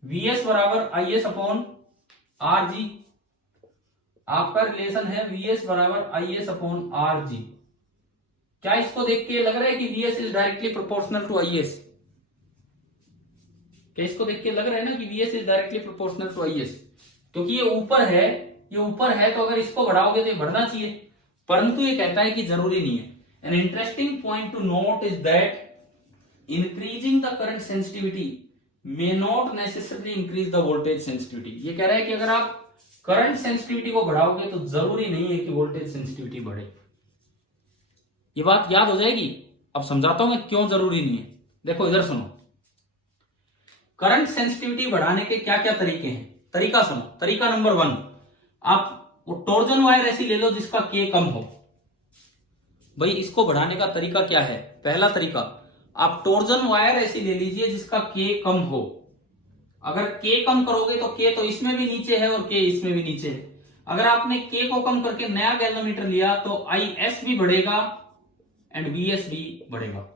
Vs बराबर IS अपॉन आर जी। आपका रिलेशन है Vs बराबर IS अपॉन आर जी। क्या इसको देख के लग रहा है कि Vs is directly proportional to IS? क्या इसको देख के लग रहा है ना कि Vs is directly proportional to IS? क्योंकि ये ऊपर है, ये ऊपर है, तो अगर इसको बढ़ाओगे तो ये बढ़ना चाहिए, परंतु ये कहता है कि जरूरी नहीं है। An interesting point two note is that increasing the current sensitivity may not necessarily increase the voltage sensitivity। ये कह रहा है कि अगर आप करंट सेंसिटिविटी को बढ़ाओगे तो जरूरी नहीं है कि वोल्टेज सेंसिटिविटी बढ़े। ये बात याद हो जाएगी। अब समझाता हूं मैं क्यों जरूरी नहीं है। देखो इधर सुनो, करंट सेंसिटिविटी बढ़ाने के क्या क्या तरीके हैं, तरीका सुनो। तरीका नंबर 1, आप वो टॉर्जन वायर ऐसी ले लो जिसका के कम हो। भाई इसको बढ़ाने का तरीका क्या है? पहला तरीका, आप टॉर्जन वायर ऐसी ले लीजिए जिसका के कम हो। अगर के कम करोगे तो के तो इसमें भी नीचे है और के इसमें भी नीचे है। अगर आपने के को कम करके नया गैल्वेनोमीटर लिया तो IS भी बढ़ेगा एंड VS भी बढ़ेगा।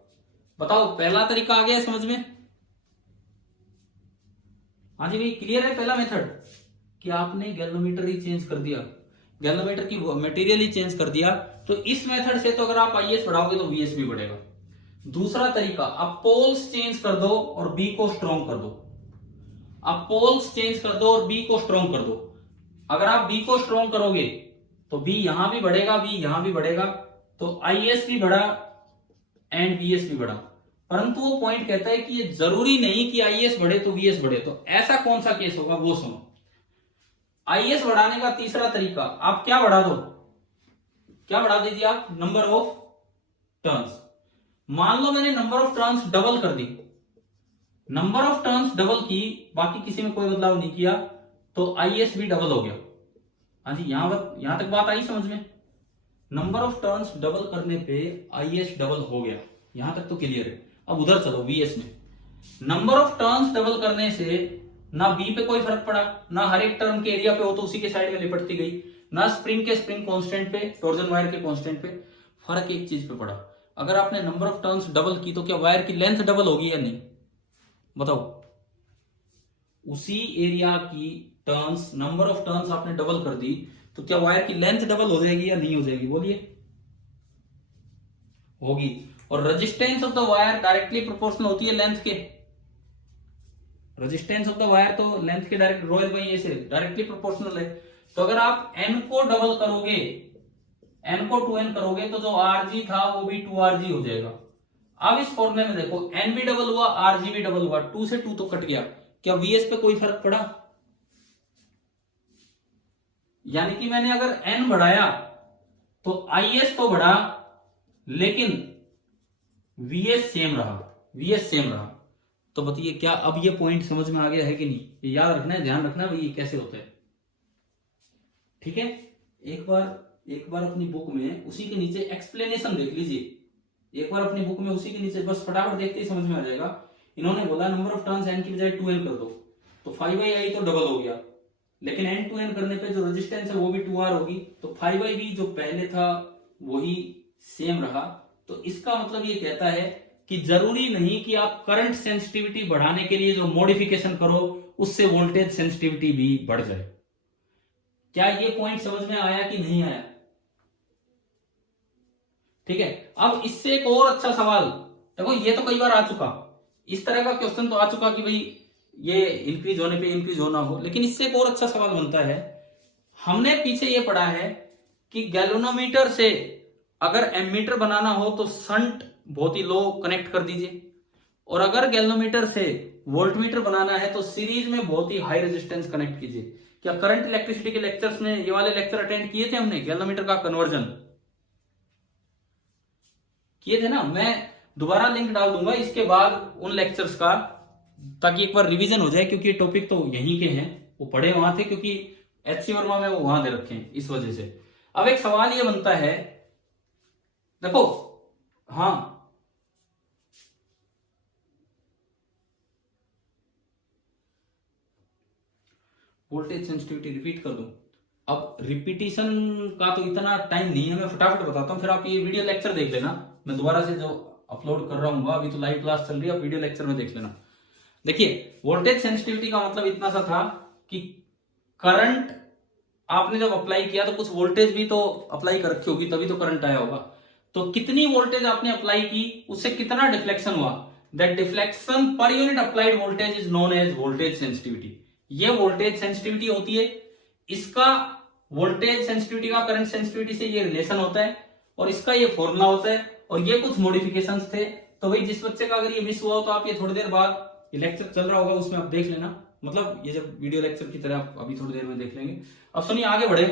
बताओ पहला तरीका आ गया समझ में? हाँ जी भाई, क्लियर है पहला मेथड कि आपने गैल्वेनोमीटर ही चेंज कर दिया, गैल्वेनोमीटर की मटेरियल ही चेंज कर दिया, तो इस मेथड से तो अगर आप IS बढ़ाओगे तो VS भी बढ़ेगा। दूसरा तरीका, आप पोल्स चेंज कर दो और बी को स्ट्रॉन्ग कर दो। आप पोल्स चेंज कर दो और बी को स्ट्रॉन्ग कर दो। अगर आप बी को स्ट्रॉन्ग करोगे तो बी यहां भी बढ़ेगा, बी यहां भी बढ़ेगा, तो IS भी बढ़ा एंड VS भी बढ़ा। परंतु वो पॉइंट कहता है कि ये जरूरी नहीं कि IS बढ़े तो VS बढ़े। तो ऐसा कौन सा केस होगा वो सुनो। IS बढ़ाने का तीसरा तरीका, आप क्या बढ़ा दो, क्या बढ़ा दीजिए आप, नंबर ऑफ टर्न्स। मान लो मैंने नंबर ऑफ टर्न्स डबल कर दी, नंबर ऑफ टर्न्स डबल की, बाकी किसी में कोई बदलाव नहीं किया, तो आईएस भी डबल हो गया। हाँ जी, यहां तक बात आई समझ में। नंबर ऑफ टर्न्स डबल करने पे आईएस डबल हो गया, यहां तक तो क्लियर है। अब उधर चलो वीएस में, नंबर ऑफ टर्न्स डबल करने से ना बी पे कोई फर्क पड़ा, ना हर एक टर्न के एरिया पे हो तो उसी के साइड में लिपटती गई, ना स्प्रिंग के स्प्रिंग कांस्टेंट पे, टॉर्जन वायर के कांस्टेंट पे। फर्क एक चीज पे पड़ा, अगर आपने नंबर ऑफ टर्न्स डबल की तो क्या वायर की लेंथ डबल होगी या नहीं, बताओ। उसी एरिया की टर्न्स, नंबर ऑफ टर्न्स आपने डबल कर दी तो क्या वायर की लेंथ डबल हो जाएगी या नहीं हो जाएगी, बोलिए। होगी। और resistance of the wire directly proportional होती है लेंथ के, रेजिस्टेंस ऑफ द वायर तो लेंथ के डायरेक्ट रोयल बाई ए से डायरेक्टली प्रोपोर्शनल है। तो अगर आप एन को डबल करोगे, एन को 2n करोगे तो जो आरजी था वो भी 2rg हो जाएगा। अब इस फॉर्मूले में देखो, एन भी डबल हुआ, आरजी भी डबल हुआ, 2 से 2 तो कट गया, क्या वीएस पे कोई फर्क पड़ा? यानी कि मैंने अगर एन बढ़ाया तो आईएस तो बढ़ा लेकिन वीएस सेम रहा, वीएस सेम रहा। तो बताइए क्या अब ये पॉइंट समझ में आ गया है कि नहीं? ये याद रखना है, ध्यान रखना है भाई, ये कैसे होता है। ठीक है, एक बार अपनी बुक में उसी के नीचे एक्सप्लेनेशन देख लीजिए, एक बार अपनी बुक में उसी के नीचे, बस फटाफट देखते ही समझ में आ जाएगा। इन्होंने बोला नंबर ऑफ टर्न्स एन की बजाय 2n कर दो, तो 5i तो डबल हो गया, लेकिन n to n करने पे जो रेजिस्टेंस है वो भी 2r होगी, तो 5i भी जो पहले था वही सेम रहा। तो इसका मतलब ये कहता है कि जरूरी नहीं कि आप करंट सेंसिटिविटी बढ़ाने के लिए जो मॉडिफिकेशन करो उससे वोल्टेज सेंसिटिविटी भी बढ़ जाए। क्या ये पॉइंट समझ में आया कि नहीं आया? ठीक है, अब इससे एक और अच्छा सवाल देखो, ये तो कई बार आ चुका, इस तरह का क्वेश्चन तो आ चुका कि भाई ये इंक्रीज होने पे इंक्रीज होना हो, लेकिन इससे एक और अच्छा सवाल बनता है। हमने पीछे ये पढ़ा है कि गैल्वेनोमीटर से अगर एमीटर बनाना हो तो शंट बहुत ही लो कनेक्ट कर दीजिए, और अगर गैल्वेनोमीटर से वोल्टमीटर बनाना है तो सीरीज में बहुत ही हाई रेजिस्टेंस कनेक्ट कीजिए। क्या करंट इलेक्ट्रिसिटी के लेक्चर्स में ये वाले लेक्चर अटेंड किए थे हमने, गैल्वेनोमीटर का कन्वर्जन किए थे ना? मैं दोबारा लिंक डाल दूंगा इसके बाद उन लेक्चर्स का, ताकि एक बार रिवीजन हो जाए, क्योंकि टॉपिक तो यहीं के हैं, वो पढ़े वहां थे, क्योंकि एचसी वर्मा में वो वहां दे रखे हैं, इस वजह से। अब एक सवाल ये बनता है, देखो, हाँ वोल्टेज सेंसिटिविटी रिपीट कर दूं। अब रिपीटिशन का तो इतना टाइम नहीं है, मैं फटाफट बताता हूं, फिर आप ये वीडियो लेक्चर देख लेना। मैं दोबारा से जो अपलोड कर रहा हूँ, अभी तो लाइव क्लास चल रही है, आप वीडियो लेक्चर में देख लेना। देखिए, वोल्टेज सेंसिटिविटी का मतलब इतना सा था कि करंट आपने जब अप्लाई किया तो कुछ वोल्टेज भी तो अप्लाई कर रखी होगी, तभी तो करंट आया होगा। तो कितनी वोल्टेज आपने अप्लाई की, उससे कितना डिफ्लेक्शन हुआ, that deflection per unit applied voltage is known as voltage sensitivity. ये वोल्टेज सेंसिटिविटी होती है, इसका वोल्टेज सेंसिटिविटी का करंट सेंसिटिविटी से ये रिलेशन होता है, और इसका ये फॉर्मूला होता है, और ये कुछ मॉडिफिकेशंस थे। तो भाई जिस बच्चे का अगर ये मिस हुआ हो तो आप ये थोड़ी देर बाद, ये लेक्चर चल रहा होगा उसमें आप देख लेना, मतलब ये जब वीडियो लेक्चर की तरह आप अभी थोड़ी देर में देख लेंगे। अब सुनिए, आगे बढ़े।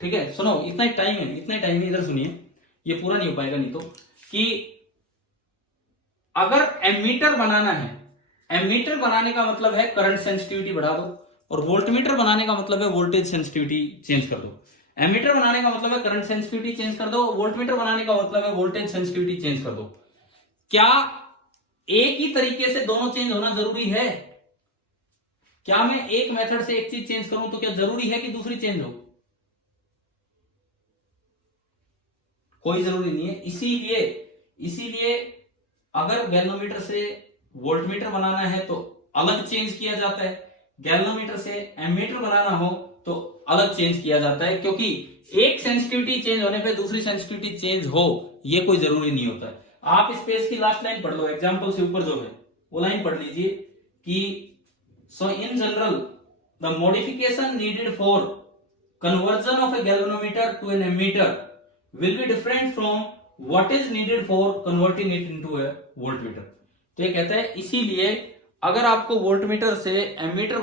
ठीक है, सुनो, इतना ही टाइम है, इतना ही टाइम है, इधर सुनिए, ये पूरा नहीं हो पाएगा नहीं तो। कि अगर एमीटर बनाना है, एमीटर बनाने का मतलब है करंट सेंसिटिविटी बढ़ा दो, और वोल्टमीटर बनाने का मतलब है वोल्टेज सेंसिटिविटी चेंज कर दो। एमीटर बनाने का मतलब है करंट सेंसिटिविटी चेंज कर दो, वोल्टमीटर बनाने का मतलब है वोल्टेज सेंसिटिविटी चेंज कर दो। क्या एक ही तरीके से दोनों चेंज होना जरूरी है? क्या मैं एक मेथड से एक चीज चेंज करूं तो क्या जरूरी है कि दूसरी चेंज हो? कोई जरूरी नहीं है। इसीलिए अगर गैल्वेनोमीटर से वोल्टमीटर बनाना है तो अलग चेंज किया जाता है, गैल्वेनोमीटर से एमीटर बनाना हो तो अलग चेंज किया जाता है, क्योंकि एक सेंसिटिविटी चेंज होने पे दूसरी सेंसिटिविटी चेंज हो ये कोई जरूरी नहीं होता है। आप इस पेज की लास्ट लाइन पढ़ लो, एग्जाम्पल से ऊपर जो है वो लाइन पढ़ लीजिए कि so in general the modification needed for conversion of a galvanometer to an ammeter will be different from what is needed for converting it into a voltmeter। तो ये कहता है इसीलिए अगर आपको वोल्टमीटर से एमीटर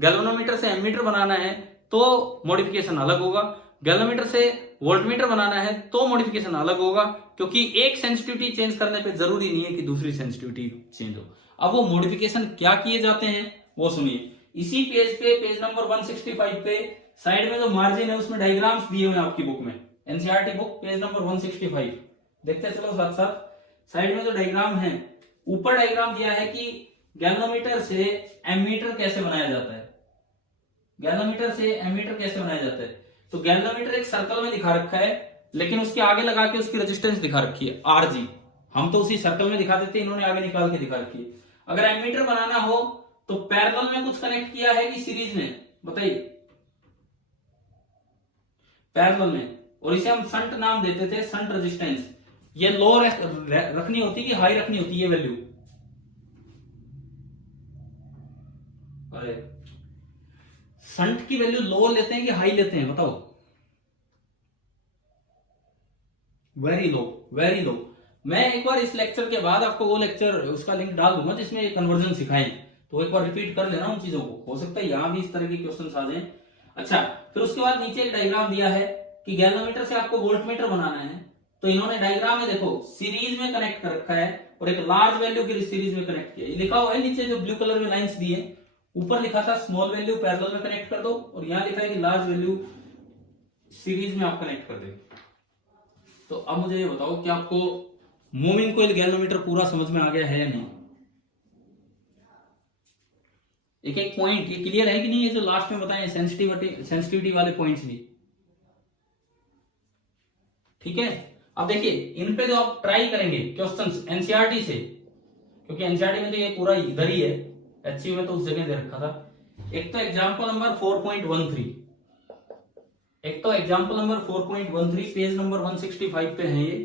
गैल्वेनोमीटर से एमीटर बनाना है तो मॉडिफिकेशन अलग होगा, गैल्वेमीटर से वोल्टमीटर बनाना है तो मॉडिफिकेशन अलग होगा, क्योंकि एक सेंसिटिविटी चेंज करने पे जरूरी नहीं है कि दूसरी सेंसिटिविटी चेंज हो। अब वो मॉडिफिकेशन क्या किए जाते हैं वो सुनिए। इसी पेज पे, पेज नंबर 165 पे साइड में जो मार्जिन है उसमें डायग्राम्स दिए हुए हैं आपकी बुक में, एनसीईआरटी बुक पेज नंबर 165। देखते चलो साथ साथ। साइड में जो डायग्राम है, ऊपर डायग्राम दिया है कि गैल्वेमीटर से एमीटर कैसे बनाया जाता है। गैल्वेमीटर से एमीटर कैसे बनाया जाता है? तो गैल्वेमीटर एक सर्कल में दिखा रखा है, लेकिन उसके आगे लगा के उसकी रेजिस्टेंस दिखा रखी है आरजी। हम तो उसी सर्कल में दिखा देते हैं, इन्होंने आगे निकाल के दिखा रखी है। अगर एमीटर बनाना हो तो पैरेलल में कुछ कनेक्ट किया है कि सीरीज में, बताइए? पैरेलल में, और इसे हम शंट नाम देते थे, शंट रेजिस्टेंस। ये लो रखनी होती कि हाई रखनी होती है वैल्यू? अरे शंट की वैल्यू लो लेते हैं कि हाई लेते हैं, बताओ? Very low, very low. मैं एक बार इस लेक्चर के बाद आपको वो लेक्चर उसका लिंक डाल दूंगा जिसमें कन्वर्जन सिखाएं, तो एक बार रिपीट कर लेना उन चीजों को, हो सकता है यहां भी इस तरह के क्वेश्चन आ जाएं। अच्छा, फिर उसके बाद नीचे एक डायग्राम दिया है कि गैल्वेमीटर से आपको वोल्टमीटर बनाना है, तो इन्होंने डायग्राम में देखो सीरीज में कनेक्ट कर रखा है और एक लार्ज वैल्यू की सीरीज में कनेक्ट किया। लिखा हुआ है नीचे जो ब्लू कलर में लाइंस दी है, ऊपर लिखा था स्मॉल वैल्यू पैरेलल में कनेक्ट कर दो, और यहां लिखा है कि लार्ज वैल्यू सीरीज में आप कनेक्ट कर दे। तो अब मुझे ये बताओ कि आपको मूविंग कोइल गैल्वेमीटर पूरा समझ में आ गया है या नहीं? एक एक पॉइंट ये क्लियर है कि नहीं? ये जो लास्ट में बताए सेंसिटिविटी वाले पॉइंट्स भी ठीक है। अब देखिए इन पे जो आप ट्राई करेंगे क्वेश्चंस एनसीईआरटी से, क्योंकि एनसीईआरटी में तो ये पूरा इधर ही है, एचसीयू में तो उस जगह दे रखा था। एक तो एग्जांपल नंबर 4.13, एक तो एग्जांपल नंबर 4.13 पेज नंबर 165 पे है। ये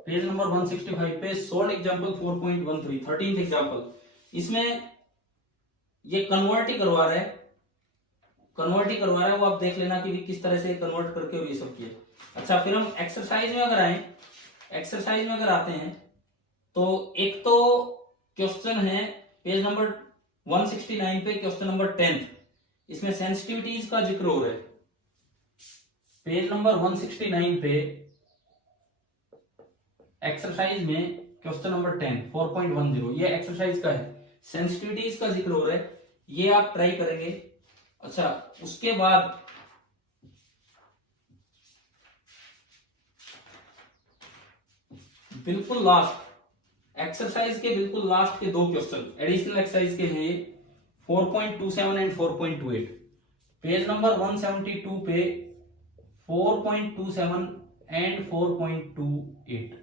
पेज नंबर 165 पे सोल्ड एग्जांपल 4.13 13th एग्जांपल। इसमें ये कन्वर्ट ही करवा रहा है, वो आप देख लेना कि किस तरह से कन्वर्ट करके और ये सब किया। अच्छा, फिर हम एक्सरसाइज में अगर आते हैं तो एक तो क्वेश्चन है पेज नंबर 169 पे, क्वेश्चन नंबर 10, इसमें सेंसिटिविटीज का जिक्र हो रहा है। पेज नंबर 169 पे एक्सरसाइज में क्वेश्चन नंबर 10 4.10 ये एक्सरसाइज का है, सेंसिटिविटीज का जिक्र हो रहा है, ये आप ट्राई करेंगे। अच्छा, उसके बाद बिल्कुल लास्ट एक्सरसाइज के बिल्कुल लास्ट के दो क्वेश्चन एडिशनल एक्सरसाइज के हैं, ये 4.27 एंड 4.28 पेज नंबर 172 पे 4.27 एंड 4.28।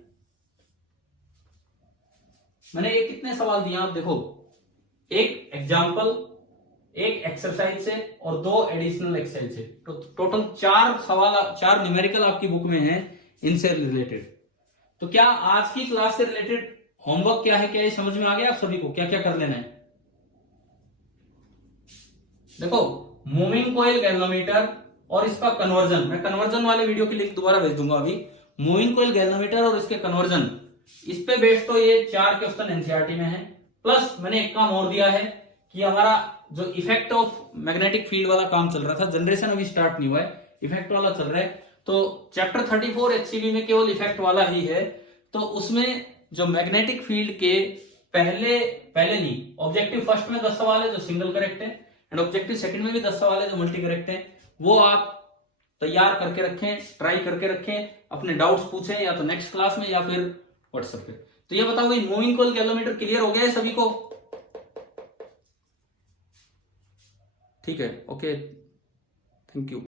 मैंने ये कितने सवाल दिए आप देखो, एक एग्जाम्पल, एक एक्सरसाइज से और दो एडिशनल एक्सरसाइज से, तो टोटल 4 सवाल, 4 न्यूमेरिकल आपकी बुक में है इनसे रिलेटेड। तो क्या आज की क्लास से रिलेटेड होमवर्क क्या है, क्या ये समझ में आ गया आप सभी को? क्या क्या कर लेना है? देखो, मूविंग कोइल गैल्वेमीटर और इसका कन्वर्जन, मैं कन्वर्जन वाले वीडियो की लिंक दोबारा भेज दूंगा अभी। मूविंग कोइल गैल्वेमीटर और इसके कन्वर्जन, इस पे बेस्ड तो ये 4 क्वेश्चन एनसीईआरटी में है। प्लस मैंने एक काम और दिया है कि हमारा जो इफेक्ट ऑफ मैग्नेटिक फील्ड वाला काम चल रहा था, जनरेशन अभी स्टार्ट नहीं हुआ है, इफेक्ट वाला चल रहा है, तो चैप्टर 34 एचसीबी में केवल इफेक्ट वाला ही है। तो उसमें जो मैग्नेटिक फील्ड के पहले नहीं, ऑब्जेक्टिव फर्स्ट में 10 सवाल है जो सिंगल करेक्ट है, एंड ऑब्जेक्टिव सेकंड में भी 10 सवाल है जो मल्टी करेक्ट है। वो आप तैयार करके रखें, ट्राई करके रखें, अपने डाउट्स पूछें या तो नेक्स्ट क्लास में या फिर व्हाट्सएप पे। तो ये बताओ भाई, मूविंग कोइल गैल्वेमीटर क्लियर हो गया है सभी को? ठीक है, ओके, थैंक यू।